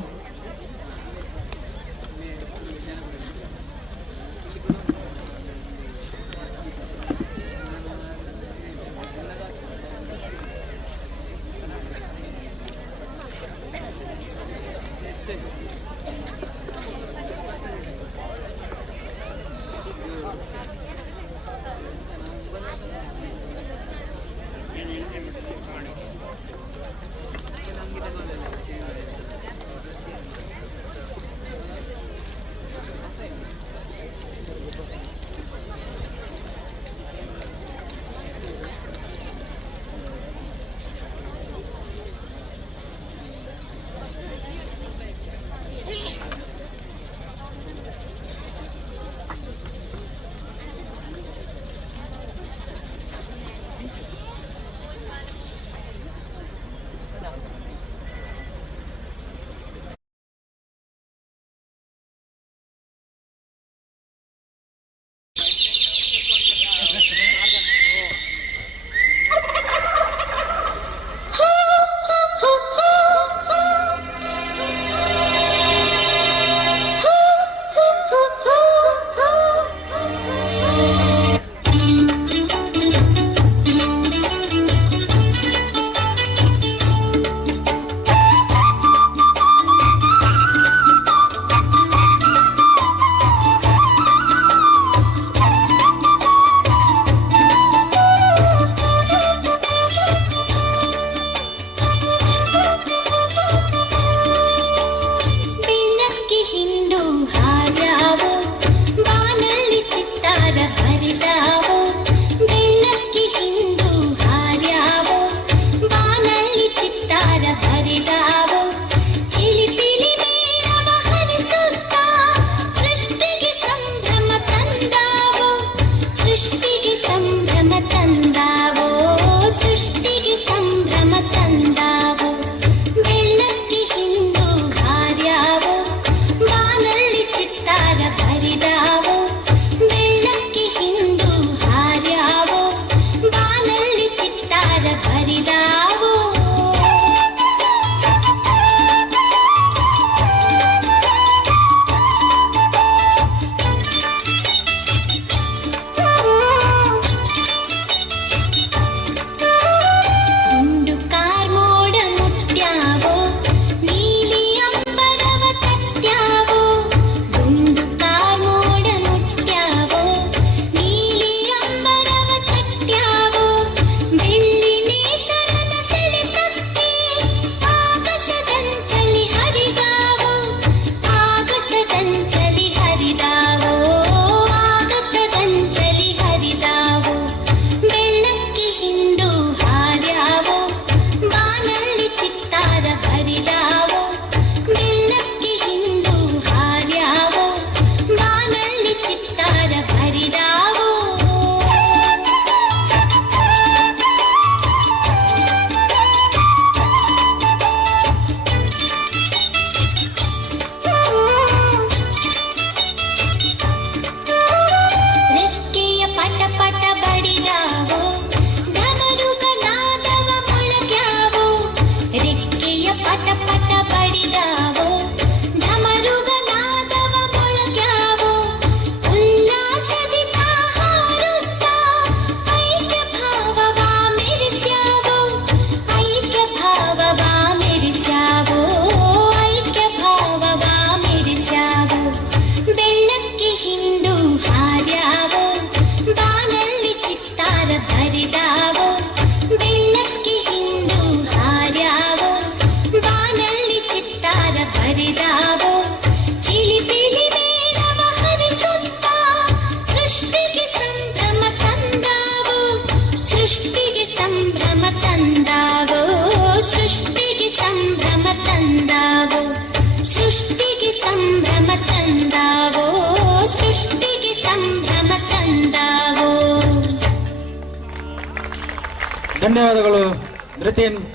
ಧನ್ಯವಾದಗಳು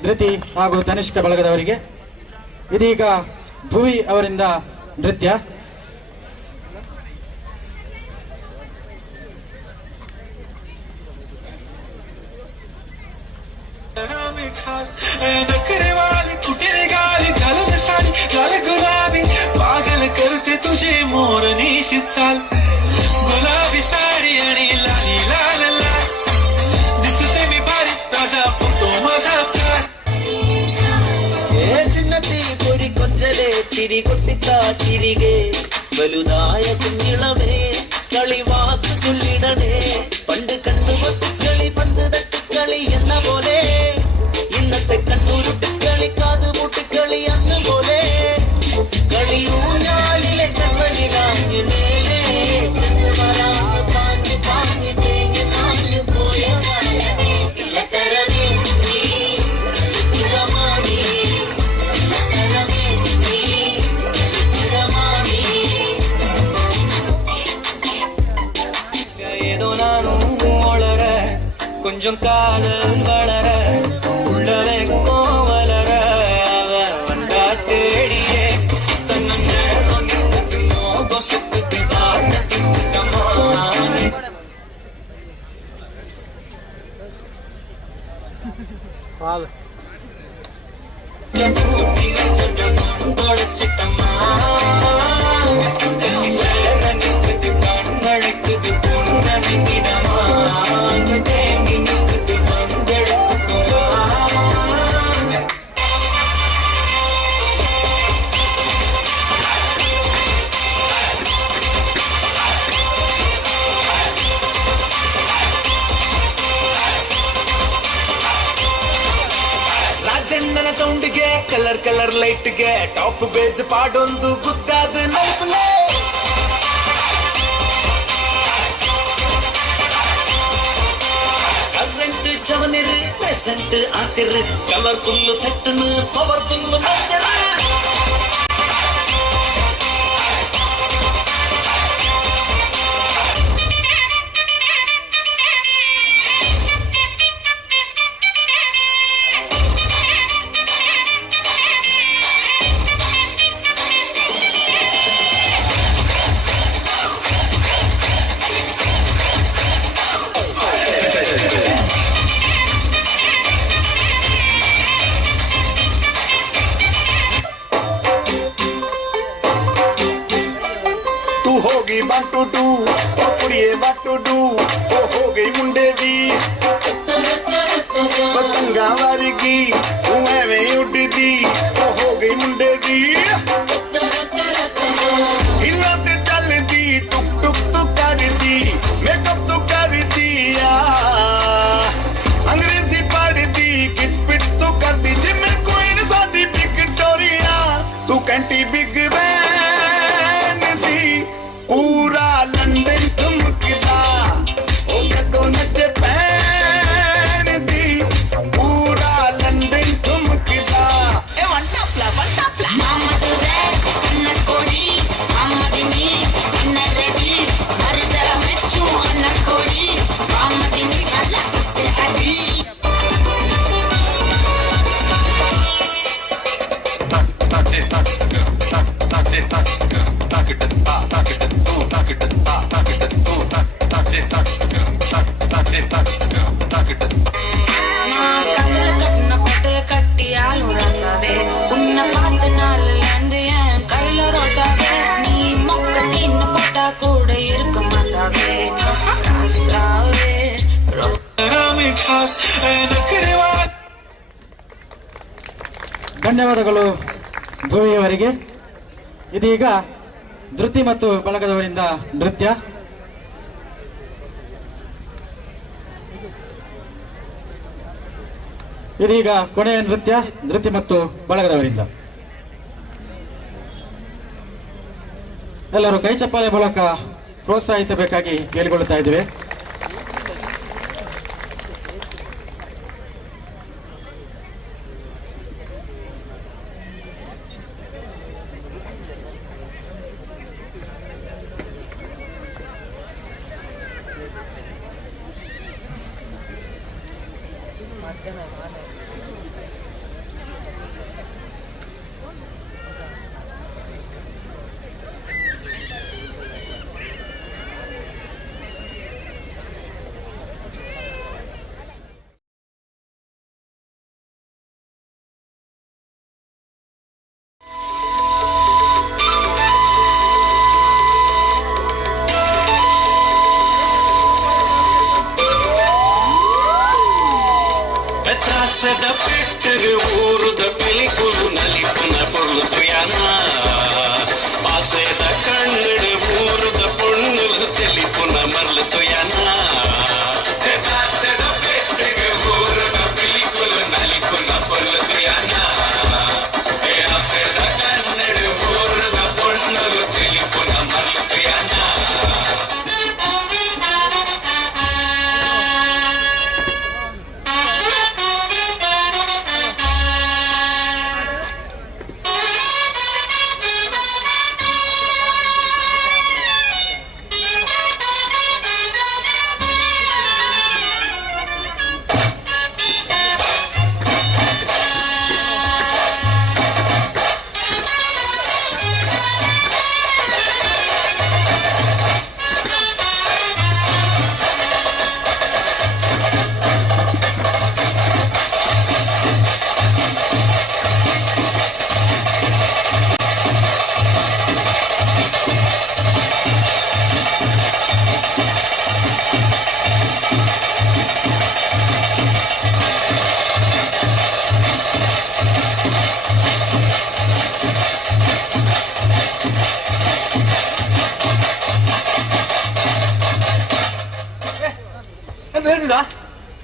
ಧೃತಿ ಹಾಗೂ ತನಿಷ್ಕ ಬಳಗದವರಿಗೆ. ಇದೀಗ ಭುವಿ ಅವರಿಂದ ನೃತ್ಯ. नखरे वाली कुटेरे गाली घालून साडी लाल गुलाबी पागल करते तुझे मोरनीशी चाल गुलाबी साडी आणि लाली लाल लाल दिसते मी भारी ताजा फोटो माझा काढ ಚಿನ್ನತಿ ಪುರಿ ಕೊಂಜಲೆ ಚಿರಿ ಕೊಟ್ಟಿದ್ದ ಚಿರಿಗೆ ಬಲುದಾಯ ಕುಂಜಿಳವೇ കളിവാക്ക് ചൊല്ലിടണേ പണ്ട് കണ്ണുപൊത്തി കളി പന്ത് തട്ടിക്കളി എന്ന പോലെ ഇന്നത്തെ കണ്ണൂരുട്ടിക്കളി കാതുമുട്ടിക്കളി അന്ന് പോലെ കളിയൂഞ്ഞാലിലെ കണ്ണനിലാഞ്ഞു മേലെ ചെന്ന് വരാന്ന് പാഞ്ഞു പാഞ്ഞു തേഞ്ഞു നാഞ്ഞു പോയ ഇല്ലത്തരമേ നീ ഇല്ലത്തരമാണി ഇല്ലത്തരമേ നീ ഇല്ലത്തരമാണി ஏதோ நானும் வளர கொஞ்சம் காதல் வளர உள்ளவே கோவலர அவன் வந்தா தேடியே தன்னே கொசுக்கு பார்த்தமானே தொலைச்சிட்டம்மா கண்ணழைக்குது பொன்னடிக்கிடமா தேங்கி நிற்குது வந்தெடுக்குமா ರಾಜಣ್ಣನ ಸೌಂಡ್ಗೆ ಕಲರ್ ಕಲರ್ ಲೈಟ್ಗೆ ಟಾಪ್ ಬೇಸ್ ಪಾಡೊಂದು ಗುದ್ದಾದ ಲೈಫ್ಲೆ ಕರೆಂಟ್ ಜವನಿರು ಪ್ರೆಸೆಂಟ್ ಆಗ್ತಿರು ಕಲರ್ಫುಲ್ ಸೆಟ್ನು ಪವರ್ಫುಲ್ ಮಾಡ್ಯಾರ होगी वन टू डू ओ कुड़िए वन टू डू ओ हो गई मुंडे दी पतंगा वारगी तू एवें उड़दी ओ हो गई मुंडे दी हिला ते चलदी टुक टुक तू करदी मेकअप तू करदी अंग्रेजी पढ़दी किट पिट तू करदी जिम्मे कोई न साडी विक्टोरिया तू कैंटी बिग वैन दी पूरा लंदन ठुमकदा ओ कदों नचे पैन दी पूरा लंदन ठुमकदा ए वन टपला मामा तू रे अन्ना कोडी मामा दिनी अन्ना रेडी हर तरह मेचू अन्ना कोडी मामा दिनी अल्लाह ते अडी కట్టియాలు రసవే ఉన్న పాతనాల లందియన్ కైల రోసవే నీ మొక్క సిన్న పట్ట కూడా ఇరుక మసవే రసవే ರಾಮಿ ಖಾಸ್ ನಖರೆ ವಾಲಿ ಧನ್ಯವಾದಗಳು ಭುವಿಯವರಿಗೆ. ಇದೀಗ ಧೃತಿ ಮತ್ತು ಬಳಗದವರಿಂದ ನೃತ್ಯ. ಇದೀಗ ಕೊನೆಯ ನೃತ್ಯ ಧೃತಿ ಮತ್ತು ಬಳಗದವರಿಂದ. ಎಲ್ಲರೂ ಕೈ ಚಪ್ಪಾಳೆ ಮೂಲಕ ಪ್ರೋತ್ಸಾಹಿಸಬೇಕಾಗಿ ಕೇಳಿಕೊಳ್ಳುತ್ತಾ ಇದ್ದೇವೆ. ತ್ರಾಸದ ಪೆಟ್ಟರು ಊರುದ ಪಿಲಿಕುಲು ನಲಿಪುನ ಪೊರ್ಲು ಯಾನ ಪಾಸೆದ ಕಣ್ಣಡು ಊರುದ ಪೊಣ್ಣುಲು ತೆಲಿಪುನ ಮರ್ಲು ಯಾನ ತ್ರಾಸದ ಪೆಟ್ಟರು ಊರುದ ಪಿಲಿಕುಲು ನಲಿಪುನ ಪೊರ್ಲು ಯಾನ ಪಾಸೆದ ಕಣ್ಣಡು ಊರುದ ಪೊಣ್ಣುಲು ತೆಲಿಪುನ ಮರ್ಲು ಯಾನ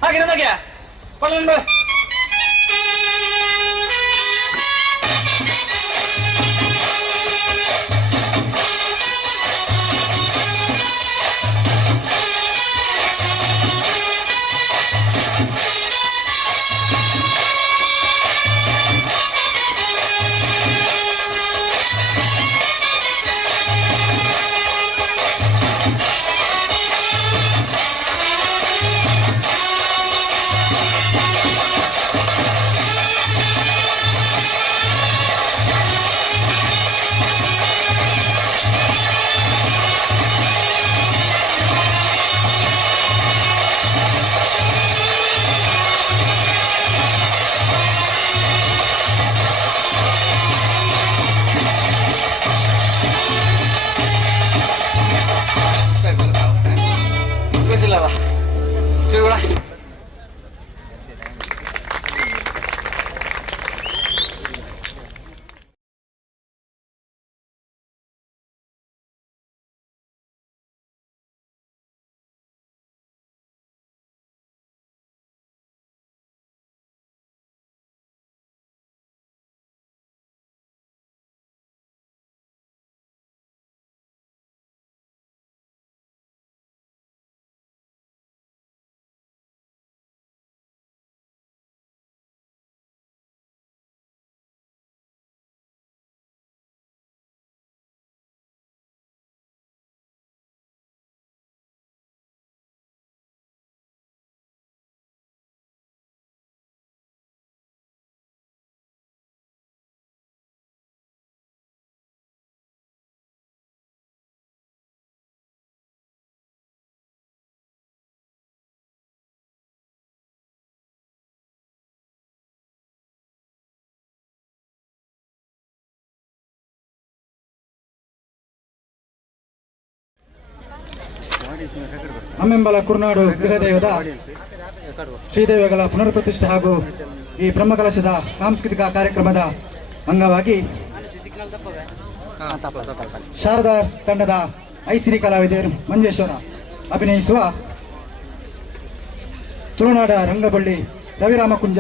ಹಾಗೆ ನನಗೆ ಅಮ್ಮೆಂಬಲ ಕುರ್ನಾಡು ಗೃಹದೇವದ ಶ್ರೀದೇವಿಗಳ ಪುನರ್ಪ್ರತಿಷ್ಠೆ ಹಾಗೂ ಈ ಬ್ರಹ್ಮಕಲಶದ ಸಾಂಸ್ಕೃತಿಕ ಕಾರ್ಯಕ್ರಮದ ಅಂಗವಾಗಿ ಶಾರದಾ ತಂಡದ ಐಸಿರಿ ಕಲಾವಿದರು ಮಂಜೇಶ್ವರ ಅಭಿನಯಿಸುವ ತುಳುನಾಡ ರಂಗಬಳ್ಳಿ ರವಿರಾಮಕುಂಜ,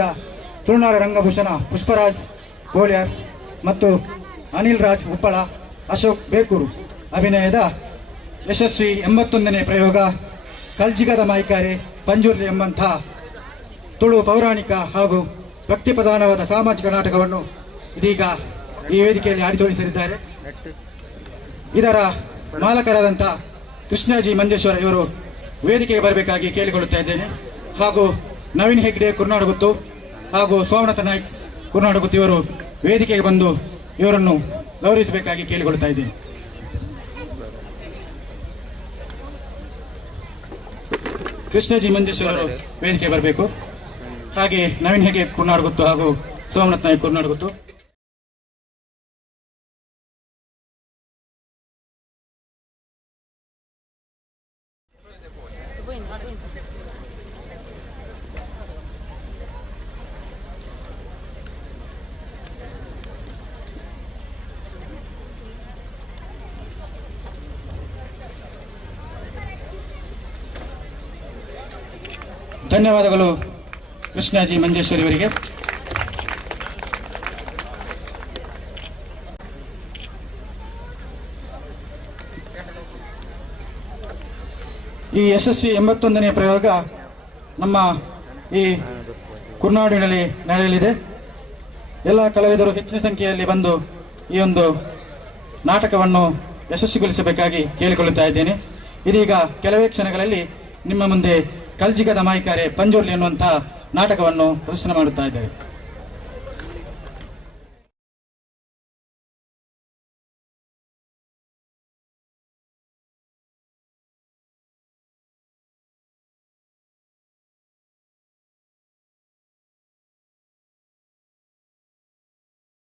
ತುಳುನಾಡ ರಂಗಭೂಷಣ ಪುಷ್ಪರಾಜ್ ಗೋಳ್ಯಾರ್ ಮತ್ತು ಅನಿಲ್ ರಾಜ್ ಉಪ್ಪಳ, ಅಶೋಕ್ ಬೇಕೂರು ಅಭಿನಯದ ಯಶಸ್ವಿ 81ನೇ ಪ್ರಯೋಗ ಕಲ್ಜಿಗದ ಮಾಯ್ಕಾರೆ ಪಂಜುರ್ಲಿ ಎಂಬಂಥ ತುಳು ಪೌರಾಣಿಕ ಹಾಗೂ ಭಕ್ತಿಪ್ರಧಾನವಾದ ಸಾಮಾಜಿಕ ನಾಟಕವನ್ನು ಇದೀಗ ಈ ವೇದಿಕೆಯಲ್ಲಿ ಆಡಿ ತೋರಿಸಲಿದ್ದಾರೆ. ಇದರ ಮಾಲಕರಾದಂಥ ಕೃಷ್ಣಾಜಿ ಮಂಜೇಶ್ವರ ಇವರು ವೇದಿಕೆಗೆ ಬರಬೇಕಾಗಿ ಕೇಳಿಕೊಳ್ಳುತ್ತಾ ಇದ್ದೇನೆ. ಹಾಗೂ ನವೀನ್ ಹೆಗ್ಡೆ ಕುರ್ನಾಡಗುತ್ತು ಹಾಗೂ ಸೋಮನಾಥ ನಾಯ್ಕ್ ಕುರ್ನಾಡಗುತ್ತು ಇವರು ವೇದಿಕೆಗೆ ಬಂದು ಇವರನ್ನು ಗೌರವಿಸಬೇಕಾಗಿ ಕೇಳಿಕೊಳ್ತಾ ಇದ್ದೀನಿ. ಕೃಷ್ಣಜಿ ಮಂಜೇಶ್ವರರು ವೇದಿಕೆ ಬರಬೇಕು. ಹಾಗೆ ನವೀನ್ ಹೆಗ್ಡೆ ಕುರ್ನಾಡಗುತ್ತು ಹಾಗೂ ಸೋಮನಾಥ ನಾಯ್ಕ್ ಕುರ್ನಾಡಗುತ್ತು. ಧನ್ಯವಾದಗಳು ಕೃಷ್ಣಾಜಿ ಮಂಜೇಶ್ವರಿ ಅವರಿಗೆ. ಈ ಯಶಸ್ವಿ 81ನೇ ಪ್ರಯೋಗ ನಮ್ಮ ಈ ಕುರ್ನಾಡಿನಲ್ಲಿ ನಡೆಯಲಿದೆ. ಎಲ್ಲ ಕಲಾವಿದರು ಹೆಚ್ಚಿನ ಸಂಖ್ಯೆಯಲ್ಲಿ ಬಂದು ಈ ಒಂದು ನಾಟಕವನ್ನು ಯಶಸ್ವಿಗೊಳಿಸಬೇಕಾಗಿ ಕೇಳಿಕೊಳ್ಳುತ್ತಾ ಇದ್ದೇನೆ. ಇದೀಗ ಕೆಲವೇ ಕ್ಷಣಗಳಲ್ಲಿ ನಿಮ್ಮ ಮುಂದೆ ಕಲ್ಜಿಗದ ಮಾಯಿಕಾರೆ ಪಂಜೋರ್ಲಿ ಎನ್ನುವಂತಹ ನಾಟಕವನ್ನು ಪ್ರದರ್ಶನ ಮಾಡುತ್ತಾ ಇದ್ದಾರೆ.